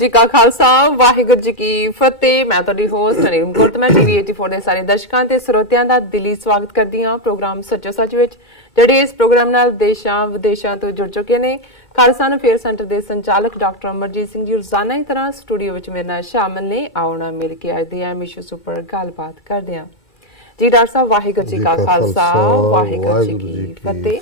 जी का खालसा वाहिगुरू जी की फतेह। मैं तुहाडी होस्ट अनिल कौर ते मैं टीवी 84 दे सारे दर्शकां ते ਸਰੋਤਿਆਂ ਦਾ ਦਿਲੀ ਸਵਾਗਤ ਕਰਦੀ ਹਾਂ ਪ੍ਰੋਗਰਾਮ ਸੱਚੋ ਸੱਚ ਵਿੱਚ, ਜਿਹੜੇ ਇਸ ਪ੍ਰੋਗਰਾਮ ਨਾਲ ਦੇਸ਼ਾਂ ਵਿਦੇਸ਼ਾਂ ਤੋਂ ਜੁੜ ਚੁੱਕੇ ਨੇ। ਖਾਲਸਾ ਅਫੇਅਰ ਸੈਂਟਰ ਦੇ ਸੰਚਾਲਕ ਡਾਕਟਰ ਅਮਰਜੀਤ ਸਿੰਘ ਜੀ ਰੋਜ਼ਾਨਾ ਦੀ ਤਰ੍ਹਾਂ ਸਟੂਡੀਓ ਵਿੱਚ ਮੇਰੇ ਨਾਲ ਸ਼ਾਮਲ ਨੇ। ਆਉਣਾ ਮਿਲ ਕੇ ਅੱਜ ਦੇ ਐਮ ਇਸ਼ੂ ਉੱਪਰ ਗੱਲਬਾਤ ਕਰਦੇ ਹਾਂ। जी डॉक्टर साहब वाहिगुरू जी का खालसा वाहिगुरू जी की फतेह।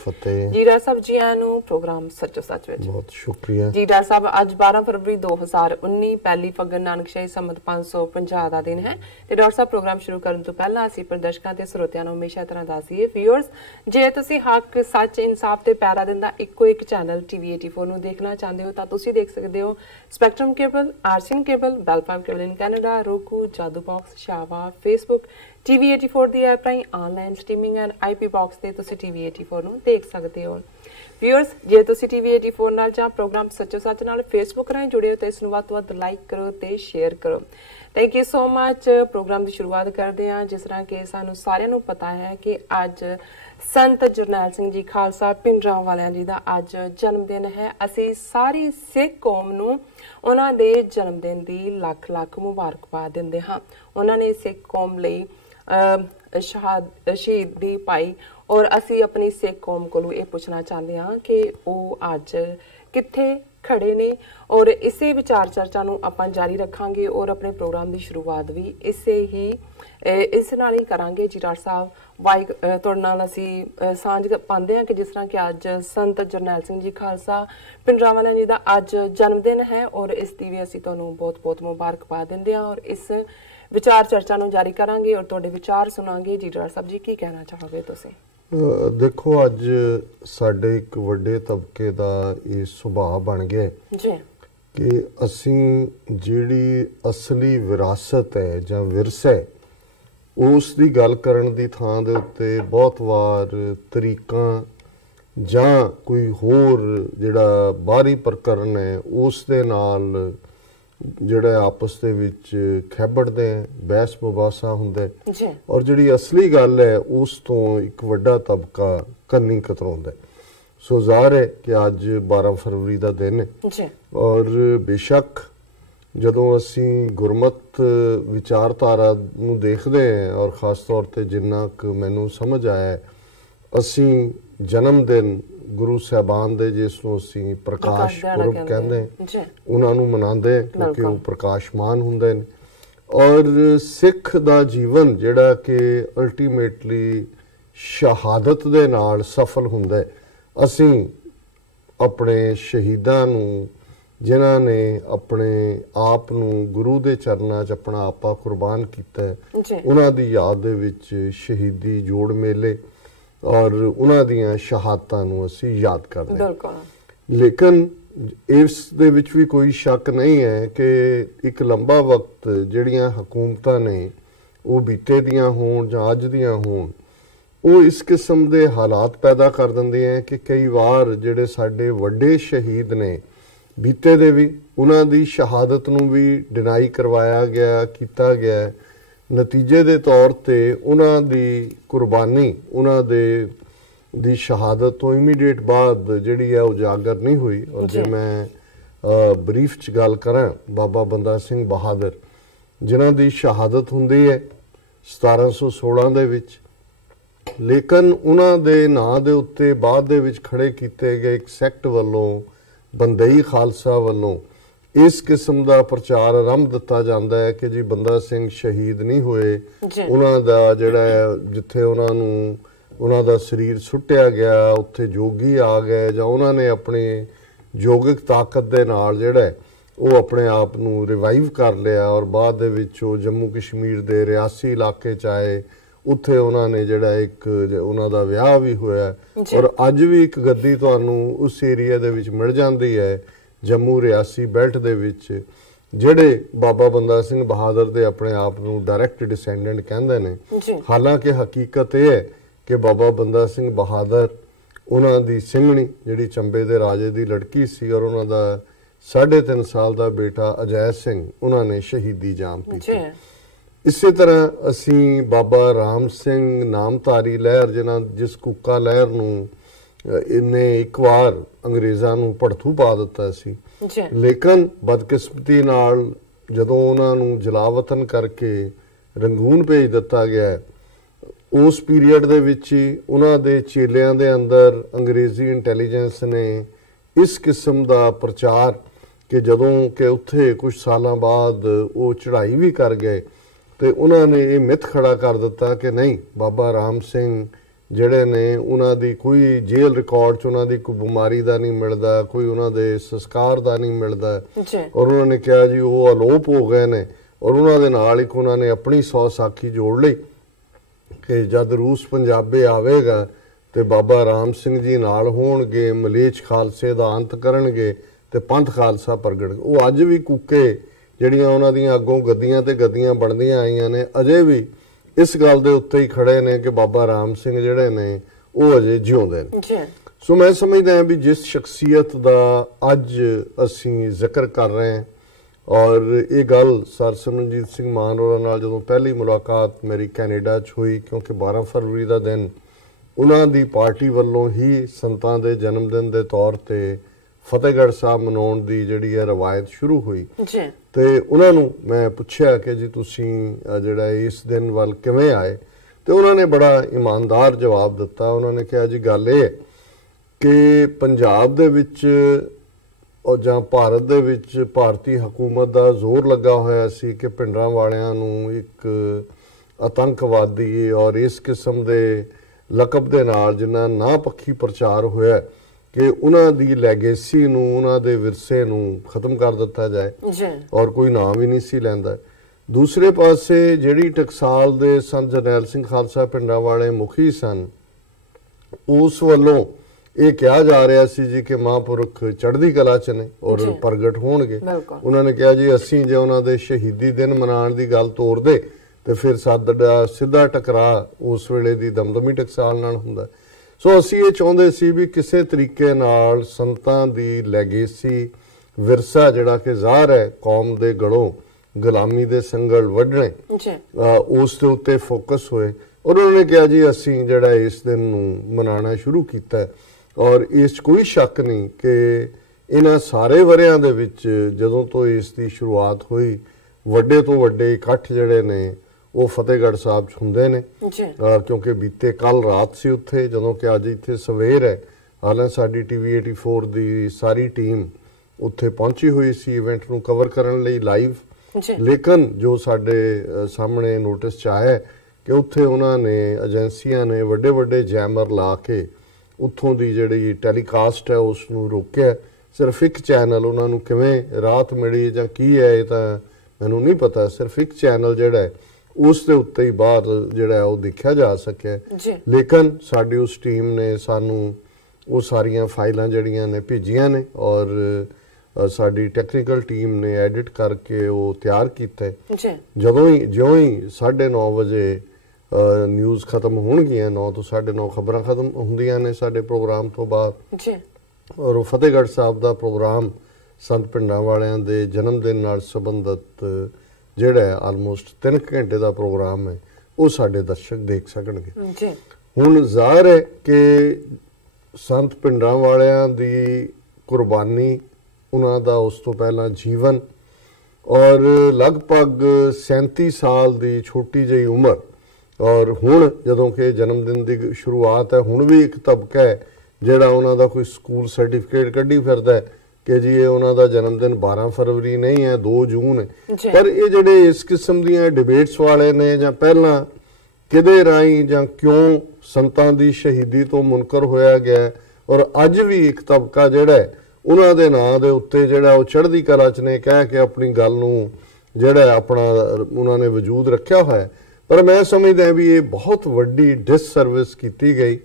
जी डॉक्टर साहब जी आनू प्रोग्राम सच्चो सच विच बहुत शुक्रिया। जी डॉक्टर साहब अज 12 फरवरी 2019 पहली फगन नानकशाही संमत 550 ਦਾ ਦਿਨ ਹੈ ਤੇ ਡਾਕਟਰ ਸਾਹਿਬ ਪ੍ਰੋਗਰਾਮ ਸ਼ੁਰੂ ਕਰਨ ਤੋਂ ਪਹਿਲਾਂ ਅਸੀਂ ਪ੍ਰਦਰਸ਼ਕਾਂ ਤੇ ਸਰੋਤਿਆਂ ਨੂੰ ਹਮੇਸ਼ਾ ਤਰ੍ਹਾਂ ਦੱਸੀਏ ਵਿਊਅਰਸ, ਜੇ ਤੁਸੀਂ ਹੱਕ ਸੱਚ ਇਨਸਾਫ ਤੇ ਪੈਰਾ ਦਿੰਦਾ ਇੱਕੋ ਇੱਕ ਚੈਨਲ ਟੀਵੀ 84 ਨੂੰ ਦੇਖਣਾ ਚਾਹੁੰਦੇ ਹੋ ਤਾਂ ਤੁਸੀਂ ਦੇਖ ਸਕਦੇ ਹੋ Spectrum cable, RCN cable, Bell 5 cable in Canada, roku, Jadoo box, Shava, Facebook, TV 84 ਦੀ ਐਪ ਰਾਹੀਂ online streaming and IP box ਤੇ ਤੁਸੀਂ ਟੀਵੀ 84 ਨੂੰ ਦੇਖ ਸਕਦੇ ਹੋ। ਵਿਊਅਰਸ, ਜੇ ਤੁਸੀਂ ਟੀਵੀ 84 ਨਾਲ ਜਾਂ ਪ੍ਰੋਗਰਾਮ ਸੱਚੋ ਸੱਚ ਨਾਲ ਫੇਸਬੁੱਕ ਰਾਹੀਂ ਜੁੜੇ ਹੋ ਤਾਂ ਇਸ ਨੂੰ ਵੱਧ ਤੋਂ ਵੱਧ ਲਾਈਕ ਕਰੋ ਤੇ ਸ਼ੇਅਰ ਕਰੋ। Thank you so much. Programme ਦੀ ਸ਼ੁਰੂਆਤ ਕਰਦੇ ਹਾਂ। ਜਿਸ ਤਰ੍ਹਾਂ ਕਿ ਸਾਨੂੰ ਸਾਰਿਆਂ ਨੂੰ ਪਤਾ ਹੈ ਕਿ ਅੱਜ ਸੰਤ ਜਰਨੈਲ ਸਿੰਘ ਜੀ ਖਾਲਸਾ ਪਿੰਡਰਾਂ ਵਾਲਿਆਂ ਜੀ ਦਾ ਅੱਜ ਜਨਮ ਦਿਨ ਹੈ। ਅਸੀਂ ਸਾਰੀ ਸਿੱਖ ਕੌਮ ਨੂੰ ਉਹਨਾਂ ਦੇ ਜਨਮ ਦਿਨ ਦੀ ਲੱਖ ਲੱਖ ਮੁਬਾਰਕਬਾਦ ਦਿੰਦੇ ਹਾਂ। ਉਹਨਾਂ ਨੇ ਸਿੱਖ ਕੌਮ ਲਈ ਸ਼ਹੀਦੀ ਪਾਈ ਔਰ ਅਸੀਂ ਆਪਣੀ ਸਿੱਖ ਕੌਮ ਕੋਲੋਂ ਇਹ ਪੁੱਛਣਾ ਚਾਹੁੰਦੇ ਹਾਂ ਕਿ ਉਹ ਅੱਜ ਕਿੱਥੇ ਖੜੇ ਨੇ ਔਰ ਇਸੇ ਵਿਚਾਰ ਚਰਚਾ ਨੂੰ ਆਪਾਂ ਜਾਰੀ ਰੱਖਾਂਗੇ ਔਰ ਆਪਣੇ ਪ੍ਰੋਗਰਾਮ ਦੀ ਸ਼ੁਰੂਆਤ ਵੀ ਇਸ ਨਾਲ ਹੀ ਕਰਾਂਗੇ। ਜੀ ਡਾਕਟਰ ਸਾਹਿਬ ਤੁਹਾਡੇ ਨਾਲ ਅਸੀਂ ਸਾਂਝ ਪਾਉਂਦੇ ਹਾਂ ਕਿ ਜਿਸ ਤਰ੍ਹਾਂ ਕਿ ਅੱਜ ਸੰਤ ਜਰਨੈਲ ਸਿੰਘ ਜੀ ਖਾਲਸਾ ਪਿੰਡਰਾਂ ਵਾਲਿਆਂ ਜੀ ਦਾ ਅੱਜ ਜਨਮ ਦਿਨ ਹੈ ਔਰ ਇਸ ਦੀ ਵੀ ਅਸੀਂ ਤੁਹਾਨੂੰ ਬਹੁਤ ਬਹੁਤ ਮੁਬਾਰਕਬਾਦ ਦਿੰਦੇ ਹਾਂ ਔਰ ਇਸ ਵਿਚਾਰ ਚਰਚਾ ਨੂੰ ਜਾਰੀ ਕਰਾਂਗੇ ਔਰ ਤੁਹਾਡੇ ਵਿਚਾਰ ਸੁਣਾਂਗੇ। ਜੀ ਡਾਕਟਰ ਸਾਹਿਬ ਜੀ ਕੀ ਕਹਿਣਾ ਚਾਹੋਗੇ ਤੁਸੀਂ? ਦੇਖੋ, ਅੱਜ ਸਾਡੇ ਇੱਕ ਵੱਡੇ ਤਬਕੇ ਦਾ ਇਹ ਸੁਭਾਅ ਬਣ ਗਿਆ ਜੀ ਕਿ ਅਸੀਂ ਜਿਹੜੀ ਅਸਲੀ ਵਿਰਾਸਤ ਹੈ ਜਾਂ ਵਿਰਸਾ ਹੈ ਉਸ ਦੀ ਗੱਲ ਕਰਨ ਦੀ ਥਾਂ ਦੇ ਉੱਤੇ ਬਹੁਤ ਵਾਰ ਤਰੀਕਾਂ ਜਾਂ ਕੋਈ ਹੋਰ ਜਿਹੜਾ ਬਾਹਰੀ ਪ੍ਰਕਰਨ ਹੈ ਉਸ ਦੇ ਨਾਲ ਜਿਹੜਾ ਆਪਸ ਦੇ ਵਿੱਚ ਖੈਬੜਦੇ ਹੈ, ਬਹਿਸ ਮੁਬਾਸਾ ਹੁੰਦਾ ਹੈ ਔਰ ਜਿਹੜੀ ਅਸਲੀ ਗੱਲ ਹੈ ਉਸ ਤੋਂ ਇੱਕ ਵੱਡਾ ਤਬਕਾ ਕੰਨੀ ਕਤਰਾਉਂਦਾ। ਸੋ ਜ਼ਾਹਰ ਹੈ ਕਿ ਅੱਜ 12 ਫਰਵਰੀ ਦਾ ਦਿਨ ਹੈ ਔਰ ਬੇਸ਼ੱਕ ਜਦੋਂ ਅਸੀਂ ਗੁਰਮਤ ਵਿਚਾਰਧਾਰਾ ਨੂੰ ਦੇਖਦੇ ਹਾਂ ਔਰ ਖਾਸ ਤੌਰ ਤੇ ਜਿੰਨਾ ਕੁ ਮੈਨੂੰ ਸਮਝ ਆਇਆ ਅਸੀਂ ਜਨਮ ਦਿਨ ਗੁਰੂ ਸਾਹਿਬਾਨ ਦੇ ਜਿਸ ਨੂੰ ਅਸੀਂ ਪ੍ਰਕਾਸ਼ ਪੁਰਬ ਕਹਿੰਦੇ ਉਹਨਾਂ ਨੂੰ ਮਨਾਉਂਦੇ ਕਿਉਂਕਿ ਉਹ ਪ੍ਰਕਾਸ਼ਮਾਨ ਹੁੰਦੇ ਨੇ ਔਰ ਸਿੱਖ ਦਾ ਜੀਵਨ ਜਿਹੜਾ ਕਿ ਅਲਟੀਮੇਟਲੀ ਸ਼ਹਾਦਤ ਦੇ ਨਾਲ ਸਫਲ ਹੁੰਦਾ। ਅਸੀਂ ਆਪਣੇ ਸ਼ਹੀਦਾਂ ਨੂੰ ਜਿਨ੍ਹਾਂ ਨੇ ਆਪਣੇ ਆਪ ਨੂੰ ਗੁਰੂ ਦੇ ਚਰਨਾਂ 'ਚ ਆਪਣਾ ਆਪਾ ਕੁਰਬਾਨ ਕੀਤਾ ਉਹਨਾਂ ਦੀ ਯਾਦ ਦੇ ਵਿੱਚ ਸ਼ਹੀਦੀ ਜੋੜ ਮੇਲੇ ਔਰ ਉਹਨਾਂ ਦੀਆਂ ਸ਼ਹਾਦਤਾਂ ਨੂੰ ਅਸੀਂ ਯਾਦ ਕਰਦੇ ਹਾਂ। ਲੇਕਿਨ ਇਸ ਦੇ ਵਿੱਚ ਵੀ ਕੋਈ ਸ਼ੱਕ ਨਹੀਂ ਹੈ ਕਿ ਇੱਕ ਲੰਬਾ ਵਕਤ ਜਿਹੜੀਆਂ ਹਕੂਮਤਾਂ ਨੇ ਉਹ ਬੀਤੇ ਦੀਆਂ ਹੋਣ ਜਾਂ ਅੱਜ ਦੀਆਂ ਹੋਣ ਉਹ ਇਸ ਕਿਸਮ ਦੇ ਹਾਲਾਤ ਪੈਦਾ ਕਰ ਦਿੰਦੀਆਂ ਕਿ ਕਈ ਵਾਰ ਜਿਹੜੇ ਸਾਡੇ ਵੱਡੇ ਸ਼ਹੀਦ ਨੇ ਬੀਤੇ ਦੇ ਵੀ ਉਹਨਾਂ ਦੀ ਸ਼ਹਾਦਤ ਨੂੰ ਵੀ ਡਿਨਾਈ ਕਰਵਾਇਆ ਗਿਆ ਕੀਤਾ ਗਿਆ। ਨਤੀਜੇ ਦੇ ਤੌਰ ਤੇ ਉਹਨਾਂ ਦੀ ਕੁਰਬਾਨੀ ਉਹਨਾਂ ਦੀ ਸ਼ਹਾਦਤ ਤੋਂ ਇਮੀਡੀਏਟ ਬਾਅਦ ਜਿਹੜੀ ਹੈ ਉਜਾਗਰ ਨਹੀਂ ਹੋਈ। ਔਰ ਜੇ ਮੈਂ ਬਰੀਫ 'ਚ ਗੱਲ ਕਰਾਂ ਬਾਬਾ ਬੰਦਾ ਸਿੰਘ ਬਹਾਦਰ ਜਿਨ੍ਹਾਂ ਦੀ ਸ਼ਹਾਦਤ ਹੁੰਦੀ ਹੈ 1716 ਦੇ ਵਿੱਚ, ਲੇਕਿਨ ਉਹਨਾਂ ਦੇ ਨਾਂ ਦੇ ਉੱਤੇ ਬਾਅਦ ਦੇ ਵਿੱਚ ਖੜੇ ਕੀਤੇ ਗਏ ਇੱਕ ਸੈਕਟ ਵੱਲੋਂ ਬੰਦਈ ਖਾਲਸਾ ਵੱਲੋਂ ਇਸ ਕਿਸਮ ਦਾ ਪ੍ਰਚਾਰ ਆਰੰਭ ਦਿੱਤਾ ਜਾਂਦਾ ਹੈ ਕਿ ਜੀ ਬੰਦਾ ਸਿੰਘ ਸ਼ਹੀਦ ਨਹੀਂ ਹੋਏ, ਉਹਨਾਂ ਦਾ ਜਿਹੜਾ ਜਿੱਥੇ ਉਹਨਾਂ ਦਾ ਸਰੀਰ ਸੁੱਟਿਆ ਗਿਆ ਉੱਥੇ ਜੋਗੀ ਆ ਗਏ ਜਾਂ ਉਹਨਾਂ ਨੇ ਆਪਣੀ ਯੋਗਿਕ ਤਾਕਤ ਦੇ ਨਾਲ ਜਿਹੜਾ ਉਹ ਆਪਣੇ ਆਪ ਨੂੰ ਰਿਵਾਈਵ ਕਰ ਲਿਆ ਔਰ ਬਾਅਦ ਦੇ ਵਿੱਚ ਉਹ ਜੰਮੂ ਕਸ਼ਮੀਰ ਦੇ ਰਿਆਸੀ ਇਲਾਕੇ 'ਚ ਆਏ। ਉੱਥੇ ਉਹਨਾਂ ਨੇ ਜਿਹੜਾ ਇੱਕ ਉਹਨਾਂ ਦਾ ਵਿਆਹ ਵੀ ਹੋਇਆ ਔਰ ਅੱਜ ਵੀ ਇੱਕ ਗੱਦੀ ਤੁਹਾਨੂੰ ਉਸ ਏਰੀਆ ਦੇ ਵਿੱਚ ਮਿਲ ਜਾਂਦੀ ਹੈ ਜੰਮੂ ਰਿਆਸੀ ਬੈਲਟ ਦੇ ਵਿੱਚ ਜਿਹੜੇ ਬਾਬਾ ਬੰਦਾ ਸਿੰਘ ਬਹਾਦਰ ਦੇ ਆਪਣੇ ਆਪ ਨੂੰ ਡਾਇਰੈਕਟ ਡਿਸੈਂਡੈਂਟ ਕਹਿੰਦੇ ਨੇ। ਹਾਲਾਂਕਿ ਹਕੀਕਤ ਇਹ ਹੈ ਕਿ ਬਾਬਾ ਬੰਦਾ ਸਿੰਘ ਬਹਾਦਰ ਉਹਨਾਂ ਦੀ ਸਿੰਘਣੀ ਜਿਹੜੀ ਚੰਬੇ ਦੇ ਰਾਜੇ ਦੀ ਲੜਕੀ ਸੀ ਔਰ ਉਹਨਾਂ ਦਾ 3.5 ਸਾਲ ਦਾ ਬੇਟਾ ਅਜੈ ਸਿੰਘ ਉਹਨਾਂ ਨੇ ਸ਼ਹੀਦੀ ਜਾਮ ਪੀਤੀ। ਇਸੇ ਤਰ੍ਹਾਂ ਅਸੀਂ ਬਾਬਾ ਰਾਮ ਸਿੰਘ ਨਾਮਧਾਰੀ ਲਹਿਰ ਜਿਸ ਕੂਕਾ ਲਹਿਰ ਨੂੰ ਇਹਨੇ ਇੱਕ ਵਾਰ ਅੰਗਰੇਜ਼ਾਂ ਨੂੰ ਭੜਥੂ ਪਾ ਦਿੱਤਾ ਸੀ। ਲੇਕਿਨ ਬਦਕਿਸਮਤੀ ਨਾਲ ਜਦੋਂ ਉਹਨਾਂ ਨੂੰ ਜਲਾਵਤਨ ਕਰਕੇ ਰੰਗੂਨ ਭੇਜ ਦਿੱਤਾ ਗਿਆ, ਉਸ ਪੀਰੀਅਡ ਦੇ ਵਿੱਚ ਹੀ ਉਹਨਾਂ ਦੇ ਚੇਲਿਆਂ ਦੇ ਅੰਦਰ ਅੰਗਰੇਜ਼ੀ ਇੰਟੈਲੀਜੈਂਸ ਨੇ ਇਸ ਕਿਸਮ ਦਾ ਪ੍ਰਚਾਰ ਕਿ ਜਦੋਂ ਕਿ ਉੱਥੇ ਕੁਝ ਸਾਲਾਂ ਬਾਅਦ ਉਹ ਚੜ੍ਹਾਈ ਵੀ ਕਰ ਗਏ ਤੇ ਉਹਨਾਂ ਨੇ ਇਹ ਮਿੱਥ ਖੜਾ ਕਰ ਦਿੱਤਾ ਕਿ ਨਹੀਂ, ਬਾਬਾ ਰਾਮ ਸਿੰਘ ਜਿਹੜੇ ਨੇ ਉਹਨਾਂ ਦੀ ਕੋਈ ਜੇਲ੍ਹ ਰਿਕਾਰਡ 'ਚ ਉਹਨਾਂ ਦੀ ਕੋਈ ਬਿਮਾਰੀ ਦਾ ਨਹੀਂ ਮਿਲਦਾ, ਕੋਈ ਉਹਨਾਂ ਦੇ ਸੰਸਕਾਰ ਦਾ ਨਹੀਂ ਮਿਲਦਾ। ਔਰ ਉਹਨਾਂ ਨੇ ਕਿਹਾ ਜੀ ਉਹ ਅਲੋਪ ਹੋ ਗਏ ਨੇ। ਔਰ ਉਹਨਾਂ ਦੇ ਨਾਲ ਇੱਕ ਉਹਨਾਂ ਨੇ ਆਪਣੀ ਸੌ ਸਾਖੀ ਜੋੜ ਲਈ ਕਿ ਜਦ ਰੂਸ ਪੰਜਾਬੇ ਆਵੇਗਾ ਤੇ ਬਾਬਾ ਰਾਮ ਸਿੰਘ ਜੀ ਨਾਲ ਹੋਣਗੇ, ਮਲੇਛ ਖਾਲਸੇ ਦਾ ਅੰਤ ਕਰਨਗੇ ਤੇ ਪੰਥ ਖਾਲਸਾ ਪ੍ਰਗਟ। ਉਹ ਅੱਜ ਵੀ ਕੂਕੇ ਜਿਹੜੀਆਂ ਉਹਨਾਂ ਦੀਆਂ ਅੱਗੋਂ ਗੱਦੀਆਂ ਤੇ ਗੱਦੀਆਂ ਬਣਦੀਆਂ ਆਈਆਂ ਨੇ, ਅਜੇ ਵੀ ਇਸ ਗੱਲ ਦੇ ਉੱਤੇ ਹੀ ਖੜੇ ਨੇ ਕਿ ਬਾਬਾ ਰਾਮ ਸਿੰਘ ਜਿਹੜੇ ਨੇ ਉਹ ਅਜੇ ਜਿਉਂਦੇ ਨੇ। ਸੋ ਮੈਂ ਸਮਝਦਾ ਹਾਂ ਵੀ ਜਿਸ ਸ਼ਖਸੀਅਤ ਦਾ ਅੱਜ ਅਸੀਂ ਜ਼ਿਕਰ ਕਰ ਰਹੇ ਹਾਂ, ਔਰ ਇਹ ਗੱਲ ਸਰ ਸਿਮਰਨਜੀਤ ਸਿੰਘ ਮਾਨ ਹੋਰਾਂ ਨਾਲ ਜਦੋਂ ਪਹਿਲੀ ਮੁਲਾਕਾਤ ਮੇਰੀ ਕੈਨੇਡਾ 'ਚ ਹੋਈ, ਕਿਉਂਕਿ 12 ਫਰਵਰੀ ਦਾ ਦਿਨ ਉਹਨਾਂ ਦੀ ਪਾਰਟੀ ਵੱਲੋਂ ਹੀ ਸੰਤਾਂ ਦੇ ਜਨਮ ਦਿਨ ਦੇ ਤੌਰ ਤੇ ਫਤਿਹਗੜ੍ਹ ਸਾਹਿਬ ਮਨਾਉਣ ਦੀ ਜਿਹੜੀ ਹੈ ਰਵਾਇਤ ਸ਼ੁਰੂ ਹੋਈ ਤੇ ਉਹਨਾਂ ਨੂੰ ਮੈਂ ਪੁੱਛਿਆ ਕਿ ਜੀ ਤੁਸੀਂ ਜਿਹੜਾ ਇਸ ਦਿਨ ਵੱਲ ਕਿਵੇਂ ਆਏ, ਤੇ ਉਹਨਾਂ ਨੇ ਬੜਾ ਇਮਾਨਦਾਰ ਜਵਾਬ ਦਿੱਤਾ। ਉਹਨਾਂ ਨੇ ਕਿਹਾ ਜੀ ਗੱਲ ਇਹ ਕਿ ਪੰਜਾਬ ਦੇ ਵਿੱਚ ਜਾਂ ਭਾਰਤ ਦੇ ਵਿੱਚ ਭਾਰਤੀ ਹਕੂਮਤ ਦਾ ਜ਼ੋਰ ਲੱਗਾ ਹੋਇਆ ਸੀ ਕਿ ਪਿੰਡਾਂ ਵਾਲਿਆਂ ਨੂੰ ਇੱਕ ਆਤੰਕਵਾਦੀ ਔਰ ਇਸ ਕਿਸਮ ਦੇ ਲਕਬ ਦੇ ਨਾਲ ਜਿੰਨਾ ਨਾ ਪੱਖੀ ਪ੍ਰਚਾਰ ਹੋਇਆ ਕਿ ਉਹਨਾਂ ਦੀ ਲੈਗੇਸੀ ਨੂੰ, ਉਹਨਾਂ ਦੇ ਵਿਰਸੇ ਨੂੰ ਖਤਮ ਕਰ ਦਿੱਤਾ ਜਾਏ ਔਰ ਕੋਈ ਨਾਂ ਵੀ ਨਹੀਂ ਸੀ ਲੈਂਦਾ। ਦੂਸਰੇ ਪਾਸੇ ਜਿਹੜੀ ਟਕਸਾਲ ਦੇ ਸੰਤ ਜਰਨੈਲ ਸਿੰਘ ਖਾਲਸਾ ਪਿੰਡਾਂ ਵਾਲੇ ਮੁਖੀ ਸਨ, ਉਸ ਵੱਲੋਂ ਇਹ ਕਿਹਾ ਜਾ ਰਿਹਾ ਸੀ ਜੀ ਕਿ ਮਹਾਂਪੁਰਖ ਚੜ੍ਹਦੀ ਕਲਾ 'ਚ ਨੇ ਔਰ ਪ੍ਰਗਟ ਹੋਣਗੇ। ਉਹਨਾਂ ਨੇ ਕਿਹਾ ਜੀ ਅਸੀਂ ਜੇ ਉਹਨਾਂ ਦੇ ਸ਼ਹੀਦੀ ਦਿਨ ਮਨਾਉਣ ਦੀ ਗੱਲ ਤੋਰਦੇ ਤੇ ਫਿਰ ਸਾਡਾ ਸਿੱਧਾ ਟਕਰਾਅ ਉਸ ਵੇਲੇ ਦੀ ਦਮਦਮੀ ਟਕਸਾਲ ਨਾਲ ਹੁੰਦਾ। ਸੋ ਅਸੀਂ ਇਹ ਚਾਹੁੰਦੇ ਸੀ ਵੀ ਕਿਸੇ ਤਰੀਕੇ ਨਾਲ ਸੰਤਾਂ ਦੀ ਲੈਗੇਸੀ, ਵਿਰਸਾ ਜਿਹੜਾ ਕਿ ਜ਼ਾਹਰ ਹੈ ਕੌਮ ਦੇ ਗਲੋਂ ਗੁਲਾਮੀ ਦੇ ਸੰਗਲ ਵੱਢਣੇ, ਉਸ ਦੇ ਉੱਤੇ ਫੋਕਸ ਹੋਏ। ਔਰ ਉਹਨਾਂ ਨੇ ਕਿਹਾ ਜੀ ਅਸੀਂ ਜਿਹੜਾ ਇਸ ਦਿਨ ਨੂੰ ਮਨਾਉਣਾ ਸ਼ੁਰੂ ਕੀਤਾ ਔਰ ਇਸ 'ਚ ਕੋਈ ਸ਼ੱਕ ਨਹੀਂ ਕਿ ਇਹਨਾਂ ਸਾਰੇ ਵਰ੍ਹਿਆਂ ਦੇ ਵਿੱਚ ਜਦੋਂ ਤੋਂ ਇਸ ਦੀ ਸ਼ੁਰੂਆਤ ਹੋਈ, ਵੱਡੇ ਤੋਂ ਵੱਡੇ ਇਕੱਠ ਜਿਹੜੇ ਨੇ ਉਹ ਫਤਿਹਗੜ੍ਹ ਸਾਹਿਬ 'ਚ ਹੁੰਦੇ ਨੇ, ਕਿਉਂਕਿ ਬੀਤੇ ਕੱਲ ਰਾਤ ਸੀ ਉੱਥੇ, ਜਦੋਂ ਕਿ ਅੱਜ ਇੱਥੇ ਸਵੇਰ ਹੈ। ਹਾਲਾਂਕਿ ਸਾਡੀ TV 84 ਦੀ ਸਾਰੀ ਟੀਮ ਉੱਥੇ ਪਹੁੰਚੀ ਹੋਈ ਸੀ ਇਵੈਂਟ ਨੂੰ ਕਵਰ ਕਰਨ ਲਈ ਲਾਈਵ। ਲੇਕਿਨ ਜੋ ਸਾਡੇ ਸਾਹਮਣੇ ਨੋਟਿਸ 'ਚ ਆਇਆ ਕਿ ਉੱਥੇ ਉਹਨਾਂ ਨੇ ਏਜੰਸੀਆਂ ਨੇ ਵੱਡੇ ਵੱਡੇ ਜੈਮਰ ਲਾ ਕੇ ਉੱਥੋਂ ਦੀ ਜਿਹੜੀ ਟੈਲੀਕਾਸਟ ਹੈ ਉਸ ਨੂੰ ਰੋਕਿਆ। ਸਿਰਫ ਇੱਕ ਚੈਨਲ ਉਹਨਾਂ ਨੂੰ ਕਿਵੇਂ ਰਾਹਤ ਮਿਲੀ ਜਾਂ ਕੀ ਹੈ ਇਹ ਤਾਂ ਮੈਨੂੰ ਨਹੀਂ ਪਤਾ, ਸਿਰਫ ਇੱਕ ਚੈਨਲ ਜਿਹੜਾ ਹੈ ਉਸ ਦੇ ਉੱਤੇ ਹੀ ਬਾਹਰ ਜਿਹੜਾ ਉਹ ਦੇਖਿਆ ਜਾ ਸਕਿਆ। ਲੇਕਿਨ ਸਾਡੀ ਉਸ ਟੀਮ ਨੇ ਸਾਨੂੰ ਉਹ ਸਾਰੀਆਂ ਫਾਈਲਾਂ ਜਿਹੜੀਆਂ ਨੇ ਭੇਜੀਆਂ ਨੇ ਔਰ ਸਾਡੀ ਟੈਕਨੀਕਲ ਟੀਮ ਨੇ ਐਡਿਟ ਕਰਕੇ ਉਹ ਤਿਆਰ ਕੀਤਾ। ਜਿਉਂ ਹੀ 9:30 ਵਜੇ ਨਿਊਜ਼ ਖਤਮ ਹੋਣਗੀਆਂ, 9 ਤੋਂ 9:30 ਖਬਰਾਂ ਖਤਮ ਹੁੰਦੀਆਂ ਨੇ ਸਾਡੇ ਪ੍ਰੋਗਰਾਮ ਤੋਂ ਬਾਅਦ, ਔਰ ਉਹ ਫਤਿਹਗੜ੍ਹ ਸਾਹਿਬ ਦਾ ਪ੍ਰੋਗਰਾਮ ਸੰਤ ਪਿੰਡਾਂ ਵਾਲਿਆਂ ਦੇ ਜਨਮ ਦਿਨ ਨਾਲ ਸੰਬੰਧਿਤ ਜਿਹੜਾ ਹੈ ਆਲਮੋਸਟ 3 ਘੰਟੇ ਦਾ ਪ੍ਰੋਗਰਾਮ ਹੈ, ਉਹ ਸਾਡੇ ਦਰਸ਼ਕ ਦੇਖ ਸਕਣਗੇ। ਹੁਣ ਜ਼ਾਹਰ ਹੈ ਕਿ ਸੰਤ ਪਿੰਡਾਂ ਵਾਲਿਆਂ ਦੀ ਕੁਰਬਾਨੀ, ਉਹਨਾਂ ਦਾ ਉਸ ਤੋਂ ਪਹਿਲਾਂ ਜੀਵਨ ਔਰ ਲਗਭਗ 37 ਸਾਲ ਦੀ ਛੋਟੀ ਜਿਹੀ ਉਮਰ, ਔਰ ਹੁਣ ਜਦੋਂ ਕਿ ਜਨਮ ਦਿਨ ਦੀ ਸ਼ੁਰੂਆਤ ਹੈ, ਹੁਣ ਵੀ ਇੱਕ ਤਬਕਾ ਹੈ ਜਿਹੜਾ ਉਹਨਾਂ ਦਾ ਕੋਈ ਸਕੂਲ ਸਰਟੀਫਿਕੇਟ ਕੱਢੀ ਫਿਰਦਾ ਹੈ ਕਿ ਜੀ ਇਹ ਉਹਨਾਂ ਦਾ ਜਨਮ ਦਿਨ 12 ਫਰਵਰੀ ਨਹੀਂ ਹੈ, 2 ਜੂਨ ਹੈ। ਪਰ ਇਹ ਜਿਹੜੇ ਇਸ ਕਿਸਮ ਦੀਆਂ ਡਿਬੇਟਸ ਵਾਲੇ ਨੇ ਜਾਂ ਪਹਿਲਾਂ ਕਿਹਦੇ ਰਾਹੀਂ ਜਾਂ ਕਿਉਂ ਸੰਤਾਂ ਦੀ ਸ਼ਹੀਦੀ ਤੋਂ ਮੁਨਕਰ ਹੋਇਆ ਗਿਆ, ਔਰ ਅੱਜ ਵੀ ਇੱਕ ਤਬਕਾ ਜਿਹੜਾ ਉਹਨਾਂ ਦੇ ਨਾਂ ਦੇ ਉੱਤੇ ਜਿਹੜਾ ਉਹ ਚੜ੍ਹਦੀ ਕਲਾ 'ਚ ਨੇ ਕਹਿ ਕੇ ਆਪਣੀ ਗੱਲ ਨੂੰ ਜਿਹੜਾ ਆਪਣਾ ਉਹਨਾਂ ਨੇ ਵਜੂਦ ਰੱਖਿਆ ਹੋਇਆ। ਪਰ ਮੈਂ ਸਮਝਦਾ ਵੀ ਇਹ ਬਹੁਤ ਵੱਡੀ ਡਿਸਸਰਵਿਸ ਕੀਤੀ ਗਈ।